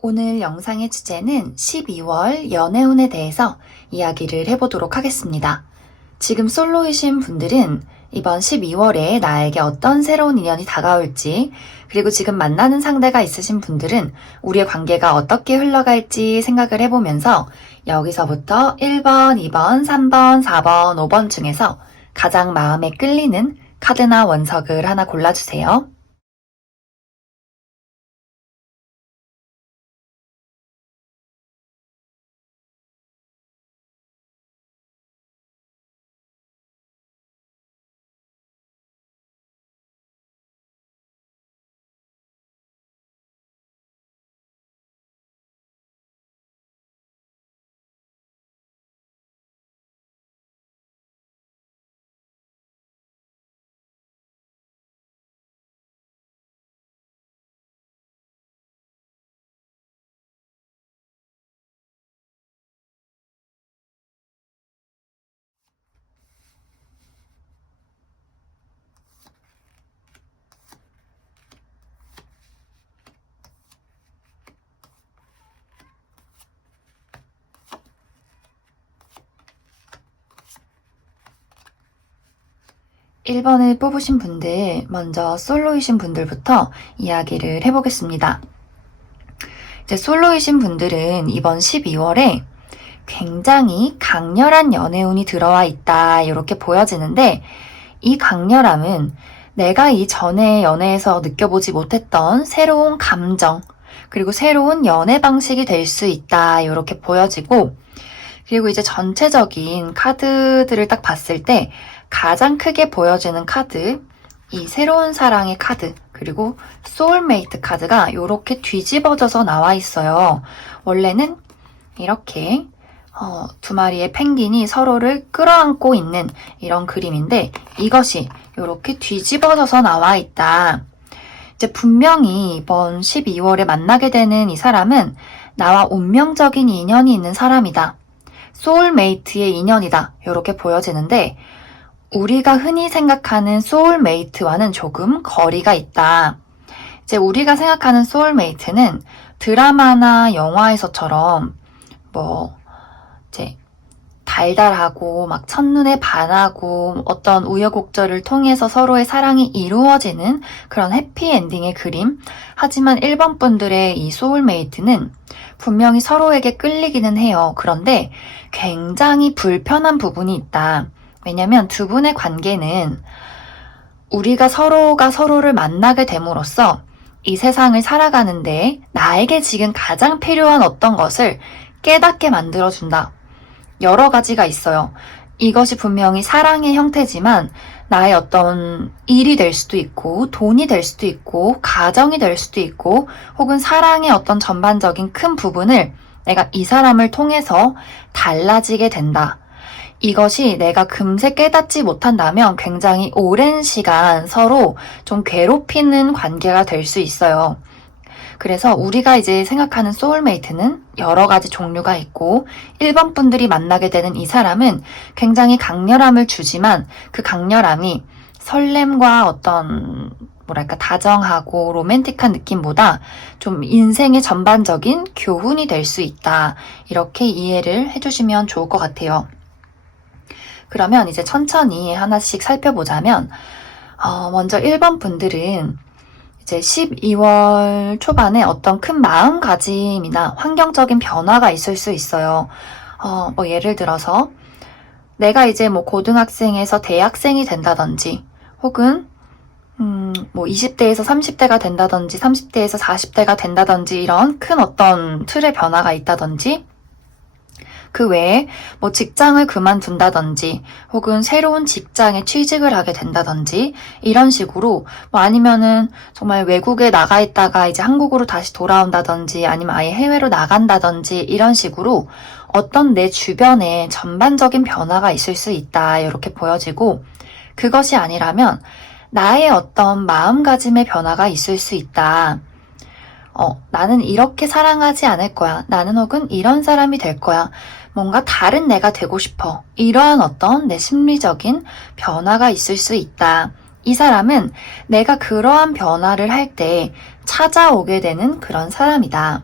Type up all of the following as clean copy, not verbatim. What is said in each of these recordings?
오늘 영상의 주제는 12월 연애운에 대해서 이야기를 해보도록 하겠습니다. 지금 솔로이신 분들은 이번 12월에 나에게 어떤 새로운 인연이 다가올지, 그리고 지금 만나는 상대가 있으신 분들은 우리의 관계가 어떻게 흘러갈지 생각을 해보면서 여기서부터 1번, 2번, 3번, 4번, 5번 중에서 가장 마음에 끌리는 카드나 원석을 하나 골라주세요. 일 번을 뽑으신 분들, 먼저 솔로이신 분들부터 이야기를 해보겠습니다. 이제 솔로이신 분들은 이번 12월에 굉장히 강렬한 연애운이 들어와 있다, 이렇게 보여지는데, 이 강렬함은 내가 이전에 연애에서 느껴보지 못했던 새로운 감정, 그리고 새로운 연애 방식이 될 수 있다, 이렇게 보여지고, 그리고 이제 전체적인 카드들을 딱 봤을 때 가장 크게 보여지는 카드, 이 새로운 사랑의 카드, 그리고 소울메이트 카드가 이렇게 뒤집어져서 나와 있어요. 원래는 이렇게 두 마리의 펭귄이 서로를 끌어안고 있는 이런 그림인데, 이것이 이렇게 뒤집어져서 나와 있다. 이제 분명히 이번 12월에 만나게 되는 이 사람은 나와 운명적인 인연이 있는 사람이다. 소울메이트의 인연이다. 이렇게 보여지는데, 우리가 흔히 생각하는 소울메이트와는 조금 거리가 있다. 이제 우리가 생각하는 소울메이트는 드라마나 영화에서처럼 이제 달달하고 막 첫눈에 반하고 어떤 우여곡절을 통해서 서로의 사랑이 이루어지는 그런 해피엔딩의 그림. 하지만 1번 분들의 이 소울메이트는 분명히 서로에게 끌리기는 해요. 그런데 굉장히 불편한 부분이 있다. 왜냐면 두 분의 관계는 우리가 서로가 서로를 만나게 됨으로써 이 세상을 살아가는데 나에게 지금 가장 필요한 어떤 것을 깨닫게 만들어준다. 여러 가지가 있어요. 이것이 분명히 사랑의 형태지만 나의 어떤 일이 될 수도 있고, 돈이 될 수도 있고, 가정이 될 수도 있고, 혹은 사랑의 어떤 전반적인 큰 부분을 내가 이 사람을 통해서 달라지게 된다. 이것이 내가 금세 깨닫지 못한다면 굉장히 오랜 시간 서로 좀 괴롭히는 관계가 될 수 있어요. 그래서 우리가 이제 생각하는 소울메이트는 여러 가지 종류가 있고, 1번 분들이 만나게 되는 이 사람은 굉장히 강렬함을 주지만 그 강렬함이 설렘과 어떤 다정하고 로맨틱한 느낌보다 좀 인생의 전반적인 교훈이 될 수 있다. 이렇게 이해를 해주시면 좋을 것 같아요. 그러면 이제 천천히 하나씩 살펴보자면, 먼저 1번 분들은 이제 12월 초반에 어떤 큰 마음가짐이나 환경적인 변화가 있을 수 있어요. 예를 들어서 내가 이제 고등학생에서 대학생이 된다든지, 혹은 20대에서 30대가 된다든지, 30대에서 40대가 된다든지, 이런 큰 어떤 틀의 변화가 있다든지, 그 외에 직장을 그만둔다든지, 혹은 새로운 직장에 취직을 하게 된다든지, 이런 식으로, 아니면은 정말 외국에 나가 있다가 이제 한국으로 다시 돌아온다든지, 아니면 아예 해외로 나간다든지, 이런 식으로 어떤 내 주변에 전반적인 변화가 있을 수 있다, 이렇게 보여지고, 그것이 아니라면 나의 어떤 마음가짐의 변화가 있을 수 있다. 나는 이렇게 사랑하지 않을 거야. 나는 혹은 이런 사람이 될 거야. 뭔가 다른 내가 되고 싶어. 이러한 어떤 내 심리적인 변화가 있을 수 있다. 이 사람은 내가 그러한 변화를 할 때 찾아오게 되는 그런 사람이다.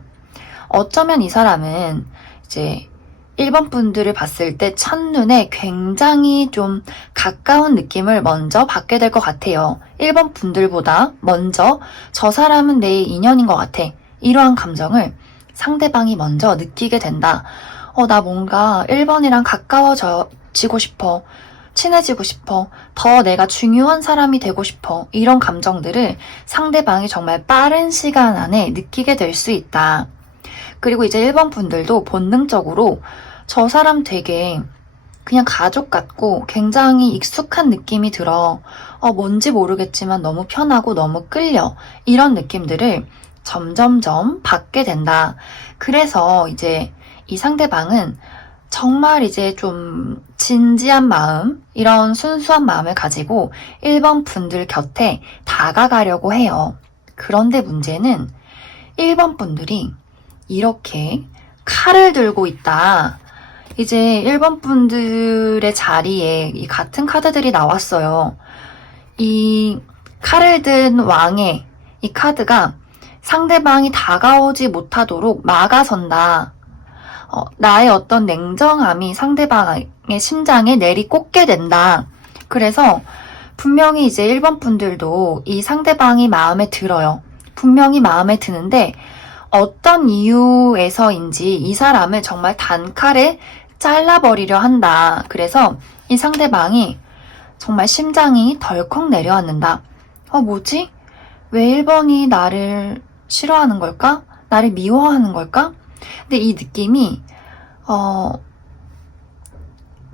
어쩌면 이 사람은 이제 1번 분들을 봤을 때 첫눈에 굉장히 좀 가까운 느낌을 먼저 받게 될 것 같아요. 1번 분들보다 먼저 저 사람은 내 인연인 것 같아. 이러한 감정을 상대방이 먼저 느끼게 된다. 나 뭔가 1번이랑 가까워지고 싶어. 친해지고 싶어. 더 내가 중요한 사람이 되고 싶어. 이런 감정들을 상대방이 정말 빠른 시간 안에 느끼게 될 수 있다. 그리고 이제 1번 분들도 본능적으로 저 사람 되게 그냥 가족 같고 굉장히 익숙한 느낌이 들어. 뭔지 모르겠지만 너무 편하고 너무 끌려. 이런 느낌들을 점점점 받게 된다. 그래서 이제 이 상대방은 정말 이제 좀 진지한 마음, 이런 순수한 마음을 가지고 1번 분들 곁에 다가가려고 해요. 그런데 문제는 1번 분들이 이렇게 칼을 들고 있다. 이제 1번 분들의 자리에 이 같은 카드들이 나왔어요. 이 칼을 든 왕의 이 카드가 상대방이 다가오지 못하도록 막아선다. 나의 어떤 냉정함이 상대방의 심장에 내리꽂게 된다. 그래서 분명히 이제 1번 분들도 이 상대방이 마음에 들어요. 분명히 마음에 드는데 어떤 이유에서인지 이 사람을 정말 단칼에 잘라버리려 한다. 그래서 이 상대방이 정말 심장이 덜컥 내려앉는다. 뭐지? 왜 1번이 나를 싫어하는 걸까? 나를 미워하는 걸까? 근데 이 느낌이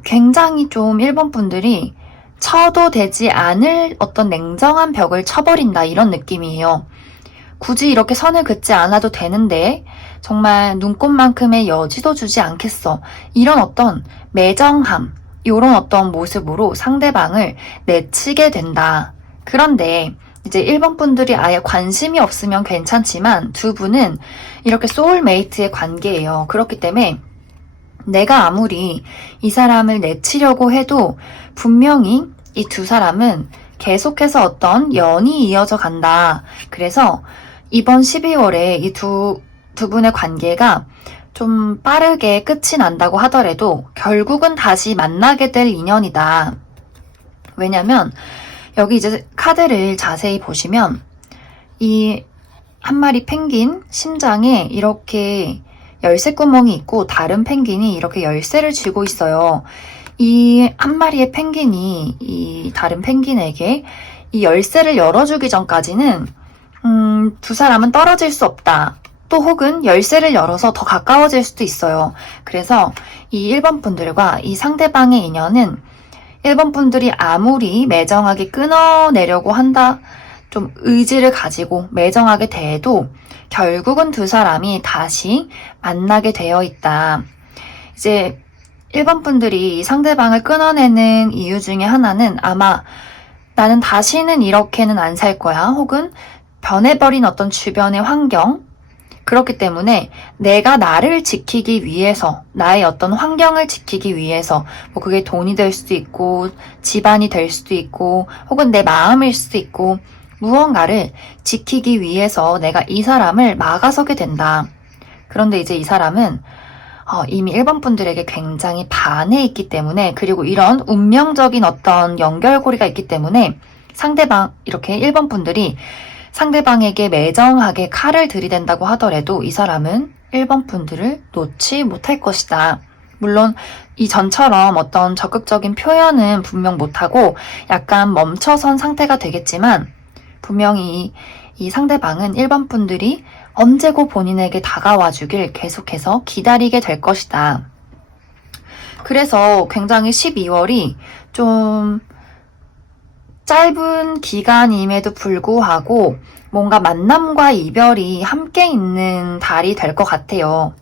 굉장히 좀 1번 분들이 쳐도 되지 않을 어떤 냉정한 벽을 쳐버린다, 이런 느낌이에요. 굳이 이렇게 선을 긋지 않아도 되는데 정말 눈꽃만큼의 여지도 주지 않겠어. 이런 어떤 매정함, 이런 어떤 모습으로 상대방을 내치게 된다. 그런데 이제 1번 분들이 아예 관심이 없으면 괜찮지만 두 분은 이렇게 소울메이트의 관계예요. 그렇기 때문에 내가 아무리 이 사람을 내치려고 해도 분명히 이 두 사람은 계속해서 어떤 연이 이어져 간다. 그래서 이번 12월에 이 두 분의 관계가 좀 빠르게 끝이 난다고 하더라도 결국은 다시 만나게 될 인연이다. 왜냐면 여기 이제 카드를 자세히 보시면 이 한 마리 펭귄 심장에 이렇게 열쇠 구멍이 있고 다른 펭귄이 이렇게 열쇠를 쥐고 있어요. 이 한 마리의 펭귄이 이 다른 펭귄에게 이 열쇠를 열어주기 전까지는 두 사람은 떨어질 수 없다. 또 혹은 열쇠를 열어서 더 가까워질 수도 있어요. 그래서 이 1번 분들과 이 상대방의 인연은 1번 분들이 아무리 매정하게 끊어내려고 한다, 좀 의지를 가지고 매정하게 대해도 결국은 두 사람이 다시 만나게 되어 있다. 이제 1번 분들이 이 상대방을 끊어내는 이유 중에 하나는 아마 나는 다시는 이렇게는 안 살 거야. 혹은 변해버린 어떤 주변의 환경, 그렇기 때문에 내가 나를 지키기 위해서, 나의 어떤 환경을 지키기 위해서, 뭐 그게 돈이 될 수도 있고 집안이 될 수도 있고 혹은 내 마음일 수도 있고 무언가를 지키기 위해서 내가 이 사람을 막아서게 된다. 그런데 이제 이 사람은 이미 1번 분들에게 굉장히 반해 있기 때문에, 그리고 이런 운명적인 어떤 연결고리가 있기 때문에 상대방, 이렇게 1번 분들이 상대방에게 매정하게 칼을 들이댄다고 하더라도 이 사람은 1번 분들을 놓지 못할 것이다. 물론 이전처럼 어떤 적극적인 표현은 분명 못하고 약간 멈춰선 상태가 되겠지만 분명히 이 상대방은 1번 분들이 언제고 본인에게 다가와 주길 계속해서 기다리게 될 것이다. 그래서 굉장히 12월이 좀 짧은 기간임에도 불구하고 뭔가 만남과 이별이 함께 있는 달이 될 것 같아요.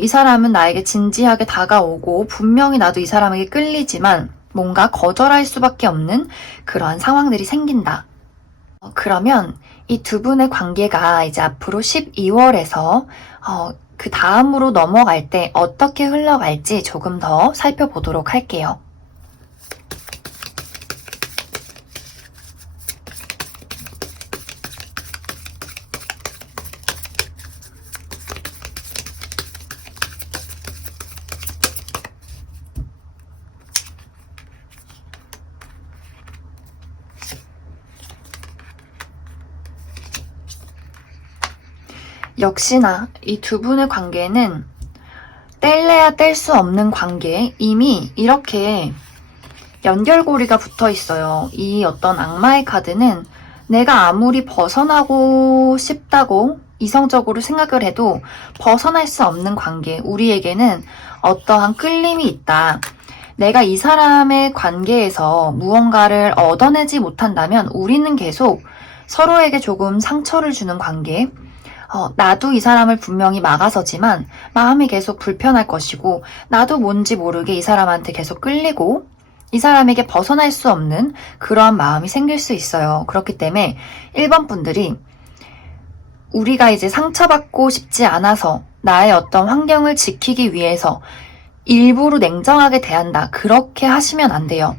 이 사람은 나에게 진지하게 다가오고 분명히 나도 이 사람에게 끌리지만 뭔가 거절할 수밖에 없는 그러한 상황들이 생긴다. 그러면 이 두 분의 관계가 이제 앞으로 12월에서 그 다음으로 넘어갈 때 어떻게 흘러갈지 조금 더 살펴보도록 할게요. 역시나 이 두 분의 관계는 뗄래야 뗄 수 없는 관계, 이미 이렇게 연결고리가 붙어 있어요. 이 어떤 악마의 카드는 내가 아무리 벗어나고 싶다고 이성적으로 생각을 해도 벗어날 수 없는 관계, 우리에게는 어떠한 끌림이 있다. 내가 이 사람의 관계에서 무언가를 얻어내지 못한다면 우리는 계속 서로에게 조금 상처를 주는 관계, 나도 이 사람을 분명히 막아서지만 마음이 계속 불편할 것이고, 나도 뭔지 모르게 이 사람한테 계속 끌리고 이 사람에게 벗어날 수 없는 그러한 마음이 생길 수 있어요. 그렇기 때문에 1번 분들이 우리가 이제 상처받고 싶지 않아서 나의 어떤 환경을 지키기 위해서 일부러 냉정하게 대한다, 그렇게 하시면 안 돼요.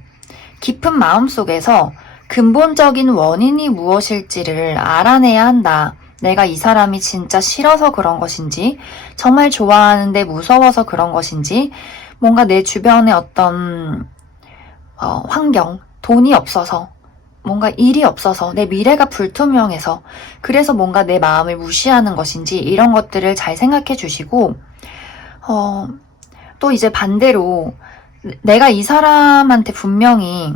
깊은 마음 속에서 근본적인 원인이 무엇일지를 알아내야 한다. 내가 이 사람이 진짜 싫어서 그런 것인지, 정말 좋아하는데 무서워서 그런 것인지, 뭔가 내 주변에 어떤 환경, 돈이 없어서, 뭔가 일이 없어서, 내 미래가 불투명해서, 그래서 뭔가 내 마음을 무시하는 것인지, 이런 것들을 잘 생각해 주시고, 또 이제 반대로 내가 이 사람한테 분명히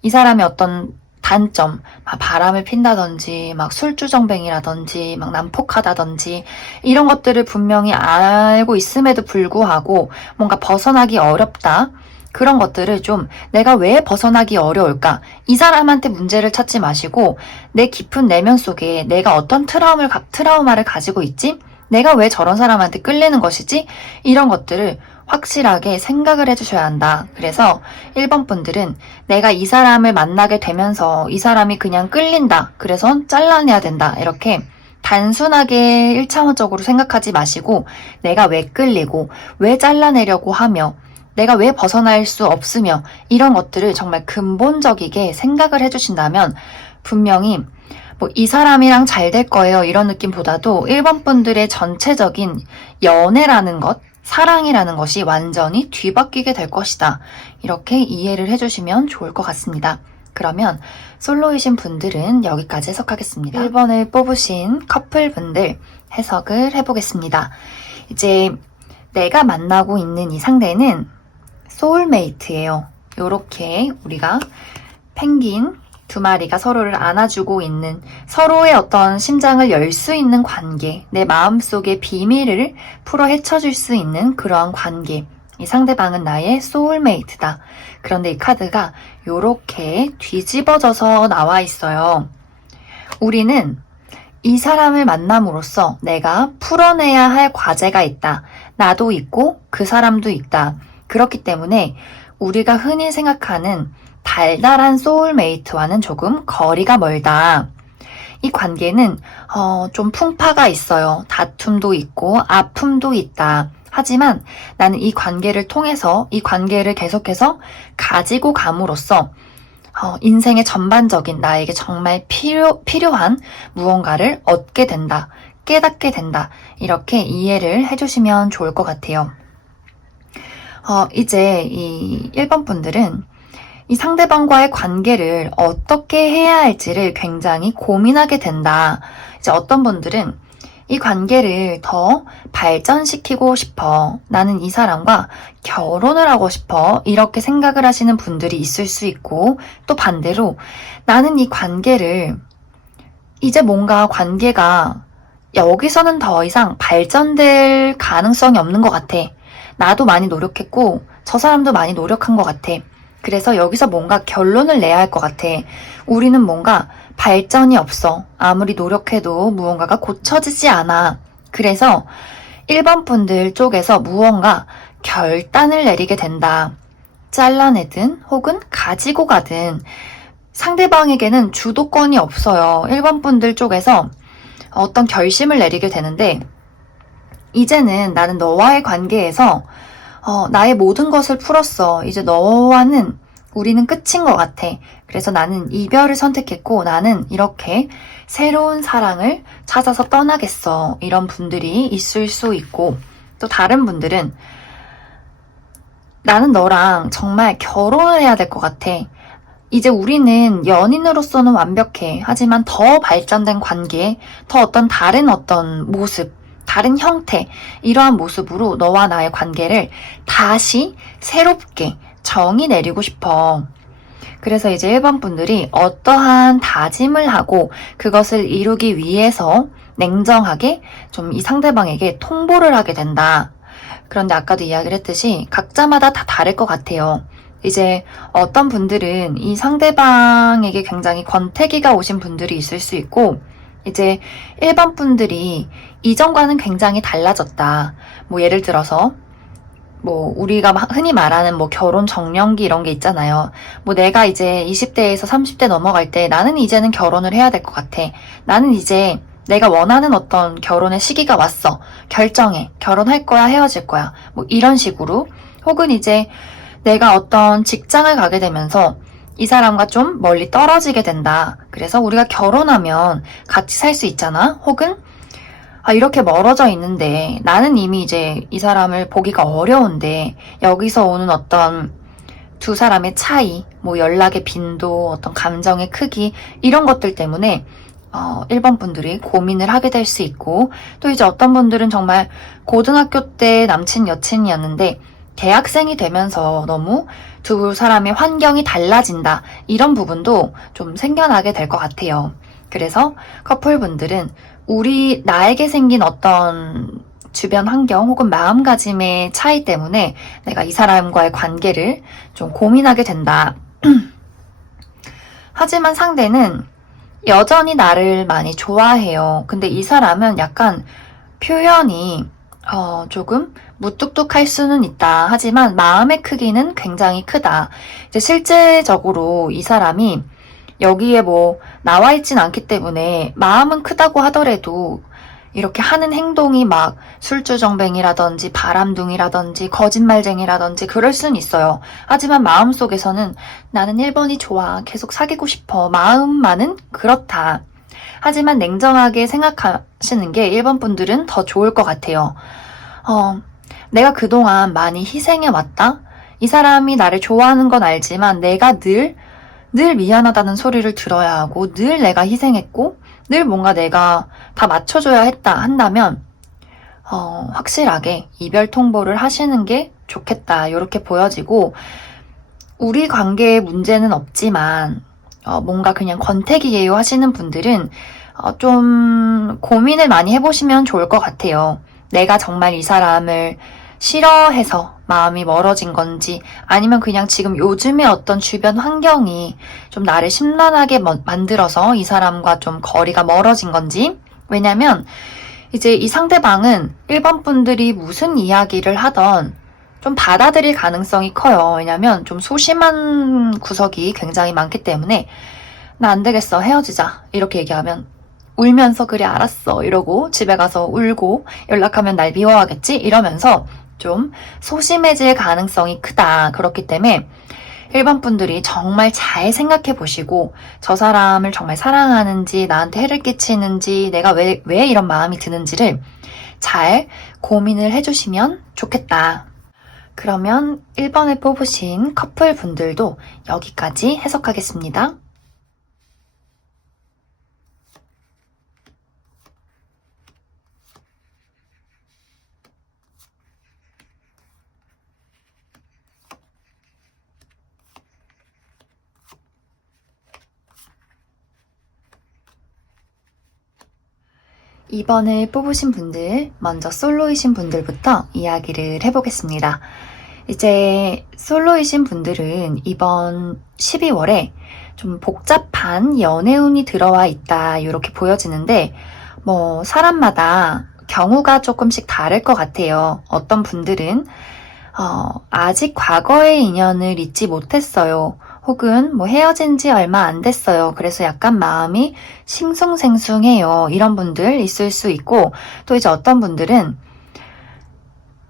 이 사람의 어떤 단점, 바람을 핀다든지, 막 술주정뱅이라든지, 막 난폭하다든지, 이런 것들을 분명히 알고 있음에도 불구하고 뭔가 벗어나기 어렵다. 그런 것들을 좀 내가 왜 벗어나기 어려울까? 이 사람한테 문제를 찾지 마시고 내 깊은 내면 속에 내가 어떤 트라우마를 가지고 있지? 내가 왜 저런 사람한테 끌리는 것이지? 이런 것들을 확실하게 생각을 해주셔야 한다. 그래서 1번 분들은 내가 이 사람을 만나게 되면서 이 사람이 그냥 끌린다, 그래서 잘라내야 된다, 이렇게 단순하게 1차원적으로 생각하지 마시고 내가 왜 끌리고 왜 잘라내려고 하며 내가 왜 벗어날 수 없으며 이런 것들을 정말 근본적이게 생각을 해주신다면 분명히 뭐 이 사람이랑 잘 될 거예요, 이런 느낌보다도 1번 분들의 전체적인 연애라는 것, 사랑이라는 것이 완전히 뒤바뀌게 될 것이다. 이렇게 이해를 해주시면 좋을 것 같습니다. 그러면 솔로이신 분들은 여기까지 해석하겠습니다. 1번을 뽑으신 커플분들 해석을 해보겠습니다. 이제 내가 만나고 있는 이 상대는 소울메이트예요. 요렇게 우리가 펭귄 2마리가 서로를 안아주고 있는, 서로의 어떤 심장을 열 수 있는 관계, 내 마음속의 비밀을 풀어 헤쳐줄 수 있는 그러한 관계, 이 상대방은 나의 소울메이트다. 그런데 이 카드가 요렇게 뒤집어져서 나와 있어요. 우리는 이 사람을 만남으로써 내가 풀어내야 할 과제가 있다. 나도 있고 그 사람도 있다. 그렇기 때문에 우리가 흔히 생각하는 달달한 소울메이트와는 조금 거리가 멀다. 이 관계는 좀 풍파가 있어요. 다툼도 있고 아픔도 있다. 하지만 나는 이 관계를 통해서 이 관계를 계속해서 가지고 감으로써 인생의 전반적인 나에게 정말 필요한 무언가를 얻게 된다. 깨닫게 된다. 이렇게 이해를 해주시면 좋을 것 같아요. 이제 이 1번 분들은 이 상대방과의 관계를 어떻게 해야 할지를 굉장히 고민하게 된다. 이제 어떤 분들은 이 관계를 더 발전시키고 싶어. 나는 이 사람과 결혼을 하고 싶어. 이렇게 생각을 하시는 분들이 있을 수 있고, 또 반대로 나는 이 관계를 이제 뭔가 관계가 여기서는 더 이상 발전될 가능성이 없는 것 같아. 나도 많이 노력했고 저 사람도 많이 노력한 것 같아. 그래서 여기서 뭔가 결론을 내야 할 것 같아. 우리는 뭔가 발전이 없어. 아무리 노력해도 무언가가 고쳐지지 않아. 그래서 1번 분들 쪽에서 무언가 결단을 내리게 된다. 잘라내든 혹은 가지고 가든 상대방에게는 주도권이 없어요. 1번 분들 쪽에서 어떤 결심을 내리게 되는데, 이제는 나는 너와의 관계에서 나의 모든 것을 풀었어. 이제 너와는 우리는 끝인 것 같아. 그래서 나는 이별을 선택했고 나는 이렇게 새로운 사랑을 찾아서 떠나겠어. 이런 분들이 있을 수 있고, 또 다른 분들은 나는 너랑 정말 결혼을 해야 될 것 같아. 이제 우리는 연인으로서는 완벽해. 하지만 더 발전된 관계, 더 다른 어떤 모습, 다른 형태, 이러한 모습으로 너와 나의 관계를 다시 새롭게 정의 내리고 싶어. 그래서 이제 1번 분들이 어떠한 다짐을 하고 그것을 이루기 위해서 냉정하게 좀 이 상대방에게 통보를 하게 된다. 그런데 아까도 이야기를 했듯이 각자마다 다 다를 것 같아요. 이제 어떤 분들은 이 상대방에게 굉장히 권태기가 오신 분들이 있을 수 있고, 이제 1번 분들이 이전과는 굉장히 달라졌다. 뭐 예를 들어서 뭐 우리가 흔히 말하는 뭐 결혼 정년기 이런 게 있잖아요. 뭐 내가 이제 20대에서 30대 넘어갈 때 나는 이제는 결혼을 해야 될 것 같아. 나는 이제 내가 원하는 어떤 결혼의 시기가 왔어. 결정해. 결혼할 거야, 헤어질 거야. 뭐 이런 식으로. 혹은 이제 내가 어떤 직장을 가게 되면서 이 사람과 좀 멀리 떨어지게 된다. 그래서 우리가 결혼하면 같이 살 수 있잖아. 혹은 이렇게 멀어져 있는데 나는 이미 이제 이 사람을 보기가 어려운데 여기서 오는 어떤 두 사람의 차이, 뭐 연락의 빈도, 어떤 감정의 크기 이런 것들 때문에 1번 분들이 고민을 하게 될 수 있고, 또 이제 어떤 분들은 정말 고등학교 때 남친 여친이었는데 대학생이 되면서 너무 두 사람의 환경이 달라진다, 이런 부분도 좀 생겨나게 될 것 같아요. 그래서 커플분들은 나에게 생긴 어떤 주변 환경 혹은 마음가짐의 차이 때문에 내가 이 사람과의 관계를 좀 고민하게 된다. 하지만 상대는 여전히 나를 많이 좋아해요. 근데 이 사람은 약간 표현이 조금 무뚝뚝할 수는 있다. 하지만 마음의 크기는 굉장히 크다. 이제 실제적으로 이 사람이 여기에 뭐 나와 있진 않기 때문에 마음은 크다고 하더라도 이렇게 하는 행동이 막 술주정뱅이라든지 바람둥이라든지 거짓말쟁이라든지 그럴 순 있어요. 하지만 마음속에서는 나는 1번이 좋아. 계속 사귀고 싶어. 마음만은 그렇다. 하지만 냉정하게 생각하시는 게 1번 분들은 더 좋을 것 같아요. 내가 그동안 많이 희생해왔다? 이 사람이 나를 좋아하는 건 알지만 내가 늘 미안하다는 소리를 들어야 하고 늘 내가 희생했고 늘 뭔가 내가 다 맞춰줘야 한다면 확실하게 이별 통보를 하시는 게 좋겠다, 이렇게 보여지고, 우리 관계에 문제는 없지만 뭔가 그냥 권태기예요 하시는 분들은 좀 고민을 많이 해보시면 좋을 것 같아요. 내가 정말 이 사람을 싫어해서 마음이 멀어진 건지, 아니면 그냥 지금 요즘의 어떤 주변 환경이 좀 나를 심란하게 만들어서 이 사람과 좀 거리가 멀어진 건지. 왜냐면 이제 이 상대방은 1번 분들이 무슨 이야기를 하던 좀 받아들일 가능성이 커요. 왜냐면 좀 소심한 구석이 굉장히 많기 때문에 나 안 되겠어, 헤어지자, 이렇게 얘기하면 울면서 그래 알았어 이러고 집에 가서 울고 연락하면 날 미워하겠지 이러면서 좀 소심해질 가능성이 크다. 그렇기 때문에 1번 분들이 정말 잘 생각해 보시고 저 사람을 정말 사랑하는지, 나한테 해를 끼치는지, 내가 왜 이런 마음이 드는지를 잘 고민을 해주시면 좋겠다. 그러면 1번을 뽑으신 커플 분들도 여기까지 해석하겠습니다. 이번을 뽑으신 분들, 먼저 솔로이신 분들부터 이야기를 해보겠습니다. 이제 솔로이신 분들은 이번 12월에 좀 복잡한 연애운이 들어와 있다, 이렇게 보여지는데 뭐 사람마다 경우가 조금씩 다를 것 같아요. 어떤 분들은 아직 과거의 인연을 잊지 못했어요. 혹은 뭐 헤어진 지 얼마 안 됐어요. 그래서 약간 마음이 싱숭생숭해요. 이런 분들 있을 수 있고, 또 이제 어떤 분들은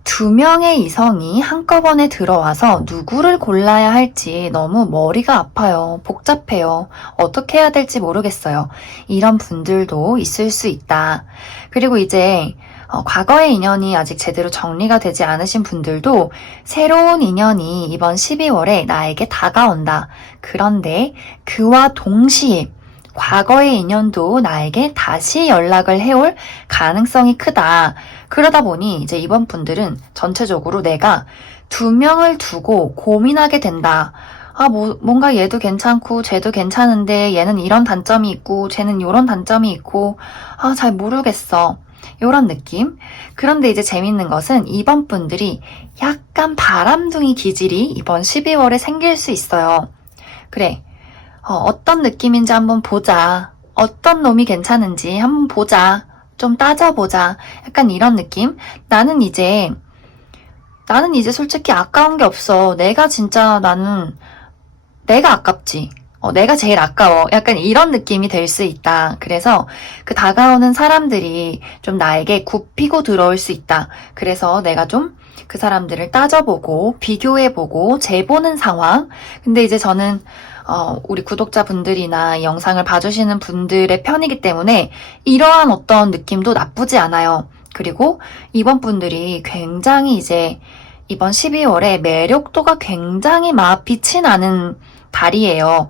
2명의 이성이 한꺼번에 들어와서 누구를 골라야 할지 너무 머리가 아파요. 복잡해요. 어떻게 해야 될지 모르겠어요. 이런 분들도 있을 수 있다. 그리고 이제 과거의 인연이 아직 제대로 정리가 되지 않으신 분들도 새로운 인연이 이번 12월에 나에게 다가온다. 그런데 그와 동시에 과거의 인연도 나에게 다시 연락을 해올 가능성이 크다. 그러다 보니 이제 이번 분들은 전체적으로 내가 두 명을 두고 고민하게 된다. 뭔가 얘도 괜찮고 쟤도 괜찮은데 얘는 이런 단점이 있고 쟤는 이런 단점이 있고 잘 모르겠어. 이런 느낌. 그런데 이제 재밌는 것은 이번 분들이 약간 바람둥이 기질이 이번 12월에 생길 수 있어요. 그래. 어떤 느낌인지 한번 보자. 어떤 놈이 괜찮은지 한번 보자. 좀 따져보자. 약간 이런 느낌. 나는 이제 솔직히 아까운 게 없어. 내가 아깝지. 내가 제일 아까워. 약간 이런 느낌이 될 수 있다. 그래서 그 다가오는 사람들이 좀 나에게 굽히고 들어올 수 있다. 그래서 내가 좀 그 사람들을 따져보고 비교해보고 재보는 상황. 근데 이제 저는 우리 구독자분들이나 이 영상을 봐주시는 분들의 편이기 때문에 이러한 어떤 느낌도 나쁘지 않아요. 그리고 이번 분들이 굉장히 이제 이번 12월에 매력도가 굉장히 막 빛이 나는 달이에요.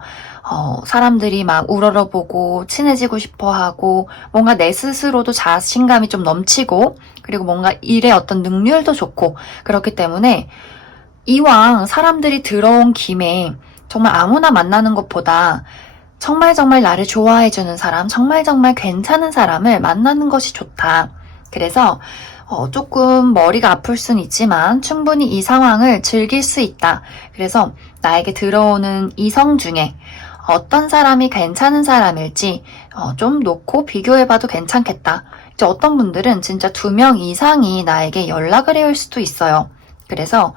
사람들이 막 우러러보고 친해지고 싶어 하고 뭔가 내 스스로도 자신감이 좀 넘치고 그리고 뭔가 일에 어떤 능률도 좋고 그렇기 때문에 이왕 사람들이 들어온 김에 정말 아무나 만나는 것보다 정말 나를 좋아해주는 사람, 정말 괜찮은 사람을 만나는 것이 좋다. 그래서 조금 머리가 아플 순 있지만 충분히 이 상황을 즐길 수 있다. 그래서 나에게 들어오는 이성 중에 어떤 사람이 괜찮은 사람일지 좀 놓고 비교해봐도 괜찮겠다. 이제 어떤 분들은 진짜 2명 이상이 나에게 연락을 해올 수도 있어요. 그래서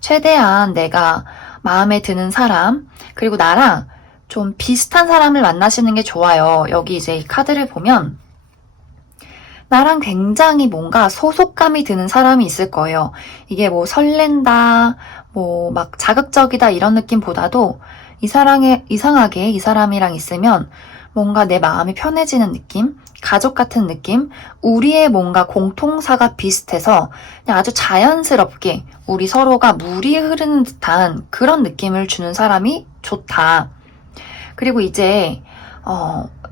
최대한 내가 마음에 드는 사람, 그리고 나랑 좀 비슷한 사람을 만나시는 게 좋아요. 여기 이제 이 카드를 보면 나랑 굉장히 뭔가 소속감이 드는 사람이 있을 거예요. 이게 뭐 설렌다, 뭐 막 자극적이다 이런 느낌보다도 이상하게 이 사람이랑 있으면 뭔가 내 마음이 편해지는 느낌? 가족 같은 느낌? 우리의 뭔가 공통사가 비슷해서 그냥 아주 자연스럽게 우리 서로가 물이 흐르는 듯한 그런 느낌을 주는 사람이 좋다. 그리고 이제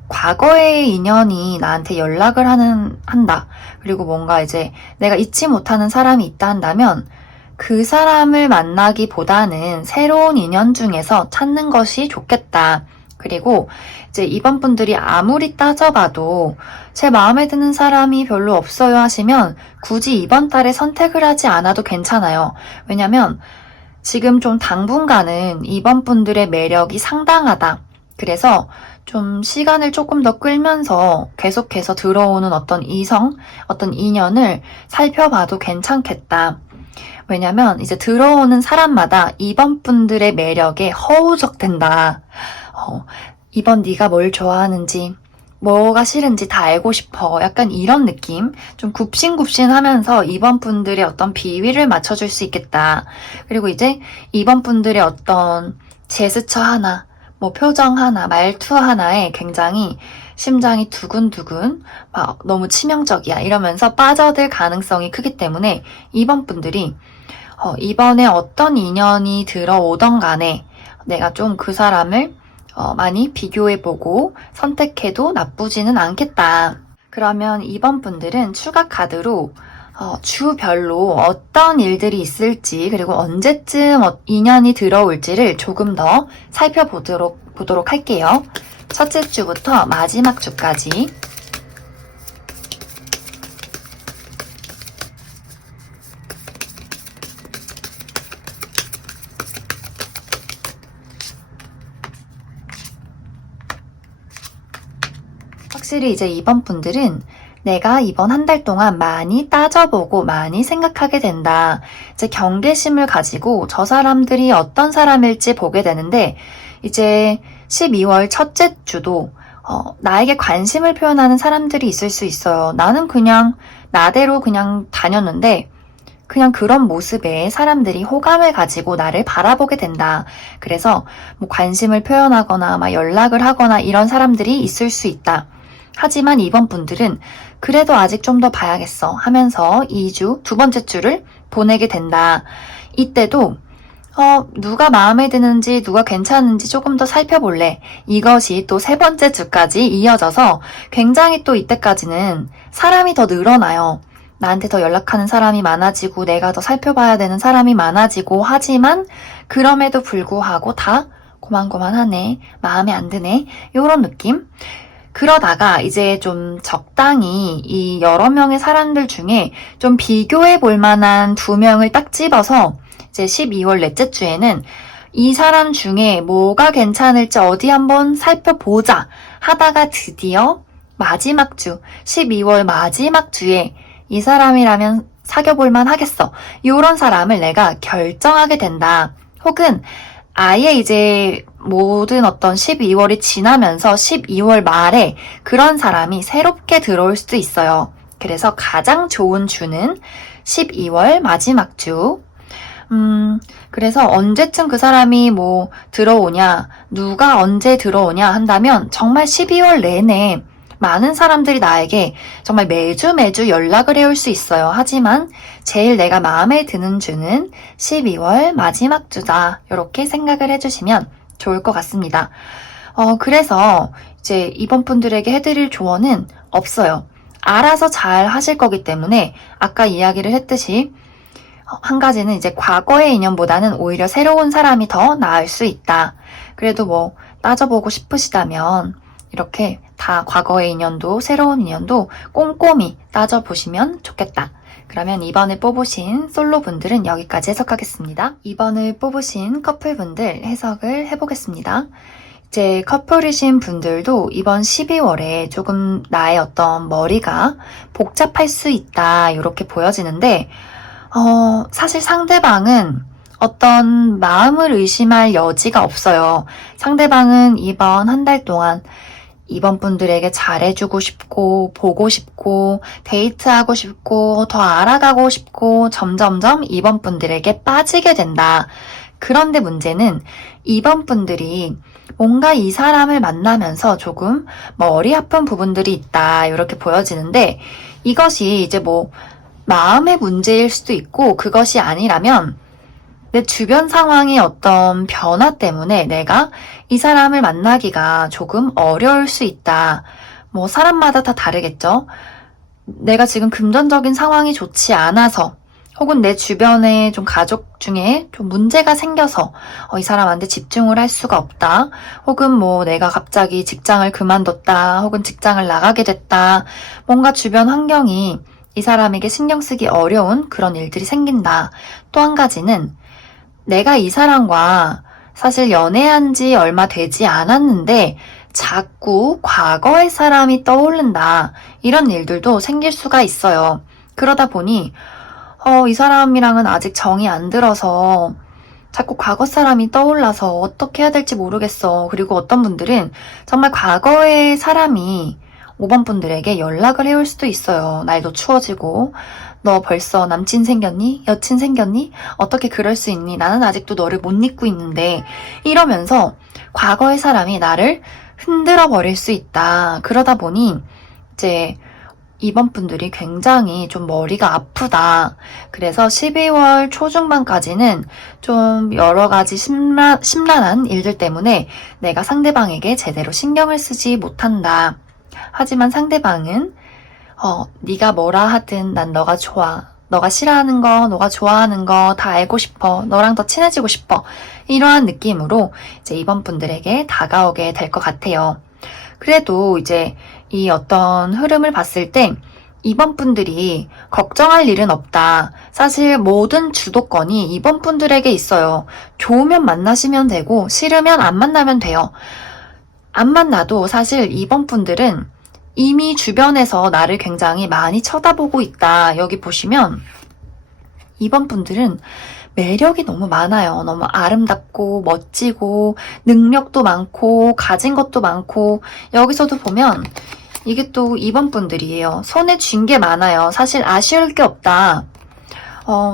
과거의 인연이 나한테 연락을 한다. 그리고 뭔가 이제 내가 잊지 못하는 사람이 있다 한다면 그 사람을 만나기보다는 새로운 인연 중에서 찾는 것이 좋겠다. 그리고 이제 이번 분들이 아무리 따져봐도 제 마음에 드는 사람이 별로 없어요 하시면 굳이 이번 달에 선택을 하지 않아도 괜찮아요. 왜냐면 지금 좀 당분간은 이번 분들의 매력이 상당하다. 그래서 좀 시간을 조금 더 끌면서 계속해서 들어오는 어떤 어떤 인연을 살펴봐도 괜찮겠다. 왜냐면 이제 들어오는 사람마다 이번 분들의 매력에 허우적된다. 이번 네가 뭘 좋아하는지, 뭐가 싫은지 다 알고 싶어. 약간 이런 느낌. 좀 굽신굽신하면서 이번 분들의 어떤 비위를 맞춰줄 수 있겠다. 그리고 이제 이번 분들의 어떤 제스처 하나, 뭐 표정 하나, 말투 하나에 굉장히 심장이 두근두근, 막 너무 치명적이야 이러면서 빠져들 가능성이 크기 때문에 이번 분들이 이번에 어떤 인연이 들어오던 간에 내가 좀 그 사람을 많이 비교해보고 선택해도 나쁘지는 않겠다. 그러면 이번 분들은 추가 카드로 주별로 어떤 일들이 있을지 그리고 언제쯤 인연이 들어올지를 조금 더 살펴보도록 할게요. 첫째 주부터 마지막 주까지. 확실히 이제 이번 분들은 내가 이번 한 달 동안 많이 따져보고 많이 생각하게 된다. 이제 경계심을 가지고 저 사람들이 어떤 사람일지 보게 되는데 이제 12월 첫째 주도 나에게 관심을 표현하는 사람들이 있을 수 있어요. 나는 그냥 나대로 그냥 다녔는데 그냥 그런 모습에 사람들이 호감을 가지고 나를 바라보게 된다. 그래서 뭐 관심을 표현하거나 막 연락을 하거나 이런 사람들이 있을 수 있다. 하지만 이번 분들은 그래도 아직 좀 더 봐야겠어 하면서 2주, 두 번째 주를 보내게 된다. 이때도 누가 마음에 드는지, 누가 괜찮은지 조금 더 살펴볼래. 이것이 또 세 번째 주까지 이어져서 굉장히 또 이때까지는 사람이 더 늘어나요. 나한테 더 연락하는 사람이 많아지고 내가 더 살펴봐야 되는 사람이 많아지고 하지만 그럼에도 불구하고 다 고만고만하네, 마음에 안 드네, 요런 느낌? 그러다가 이제 좀 적당히 이 여러 명의 사람들 중에 좀 비교해 볼 만한 2명을 딱 집어서 이제 12월 넷째 주에는 이 사람 중에 뭐가 괜찮을지 어디 한번 살펴보자 하다가 드디어 마지막 주, 12월 마지막 주에 이 사람이라면 사귀어볼만 하겠어. 요런 사람을 내가 결정하게 된다. 혹은 아예 이제 모든 어떤 12월이 지나면서 12월 말에 그런 사람이 새롭게 들어올 수도 있어요. 그래서 가장 좋은 주는 12월 마지막 주. 그래서 언제쯤 그 사람이 뭐 들어오냐, 누가 언제 들어오냐 한다면 정말 12월 내내 많은 사람들이 나에게 정말 매주 연락을 해올 수 있어요. 하지만 제일 내가 마음에 드는 주는 12월 마지막 주다. 이렇게 생각을 해주시면 좋을 것 같습니다. 그래서 이제 이번 분들에게 해드릴 조언은 없어요. 알아서 잘 하실 거기 때문에 아까 이야기를 했듯이 한 가지는 이제 과거의 인연보다는 오히려 새로운 사람이 더 나을 수 있다. 그래도 뭐 따져보고 싶으시다면 이렇게 다 과거의 인연도 새로운 인연도 꼼꼼히 따져보시면 좋겠다. 그러면 이번에 뽑으신 솔로분들은 여기까지 해석하겠습니다. 이번을 뽑으신 커플분들 해석을 해보겠습니다. 이제 커플이신 분들도 이번 12월에 조금 나의 어떤 머리가 복잡할 수 있다 이렇게 보여지는데 사실 상대방은 어떤 마음을 의심할 여지가 없어요. 상대방은 이번 한 달 동안 이번 분들에게 잘해주고 싶고 보고 싶고 데이트하고 싶고 더 알아가고 싶고 점점점 이번 분들에게 빠지게 된다. 그런데 문제는 이번 분들이 뭔가 이 사람을 만나면서 조금 머리 아픈 부분들이 있다 이렇게 보여지는데 이것이 이제 뭐 마음의 문제일 수도 있고 그것이 아니라면 내 주변 상황의 어떤 변화 때문에 내가 이 사람을 만나기가 조금 어려울 수 있다. 뭐 사람마다 다 다르겠죠. 내가 지금 금전적인 상황이 좋지 않아서 혹은 내 주변에 좀 가족 중에 좀 문제가 생겨서 이 사람한테 집중을 할 수가 없다. 혹은 뭐 내가 갑자기 직장을 그만뒀다. 혹은 직장을 나가게 됐다. 뭔가 주변 환경이 이 사람에게 신경 쓰기 어려운 그런 일들이 생긴다. 또 한 가지는 내가 이 사람과 사실 연애한 지 얼마 되지 않았는데 자꾸 과거의 사람이 떠오른다. 이런 일들도 생길 수가 있어요. 그러다 보니 이 사람이랑은 아직 정이 안 들어서 자꾸 과거 사람이 떠올라서 어떻게 해야 될지 모르겠어. 그리고 어떤 분들은 정말 과거의 사람이 5번 분들에게 연락을 해올 수도 있어요. 날도 추워지고 너 벌써 남친 생겼니? 여친 생겼니? 어떻게 그럴 수 있니? 나는 아직도 너를 못 잊고 있는데 이러면서 과거의 사람이 나를 흔들어 버릴 수 있다. 그러다 보니 이제 이번 분들이 굉장히 좀 머리가 아프다. 그래서 12월 초중반까지는 좀 여러 가지 심란한 일들 때문에 내가 상대방에게 제대로 신경을 쓰지 못한다. 하지만 상대방은 네가 뭐라 하든 난 너가 좋아. 너가 싫어하는 거, 너가 좋아하는 거 다 알고 싶어. 너랑 더 친해지고 싶어. 이러한 느낌으로 이제 이번 분들에게 다가오게 될 것 같아요. 그래도 이제 이 어떤 흐름을 봤을 때 이번 분들이 걱정할 일은 없다. 사실 모든 주도권이 이번 분들에게 있어요. 좋으면 만나시면 되고 싫으면 안 만나면 돼요. 안 만나도 사실 이번 분들은 이미 주변에서 나를 굉장히 많이 쳐다보고 있다. 여기 보시면 이번 분들은 매력이 너무 많아요. 너무 아름답고 멋지고 능력도 많고 가진 것도 많고 여기서도 보면 이게 또 이번 분들이에요. 손에 쥔 게 많아요. 사실 아쉬울 게 없다.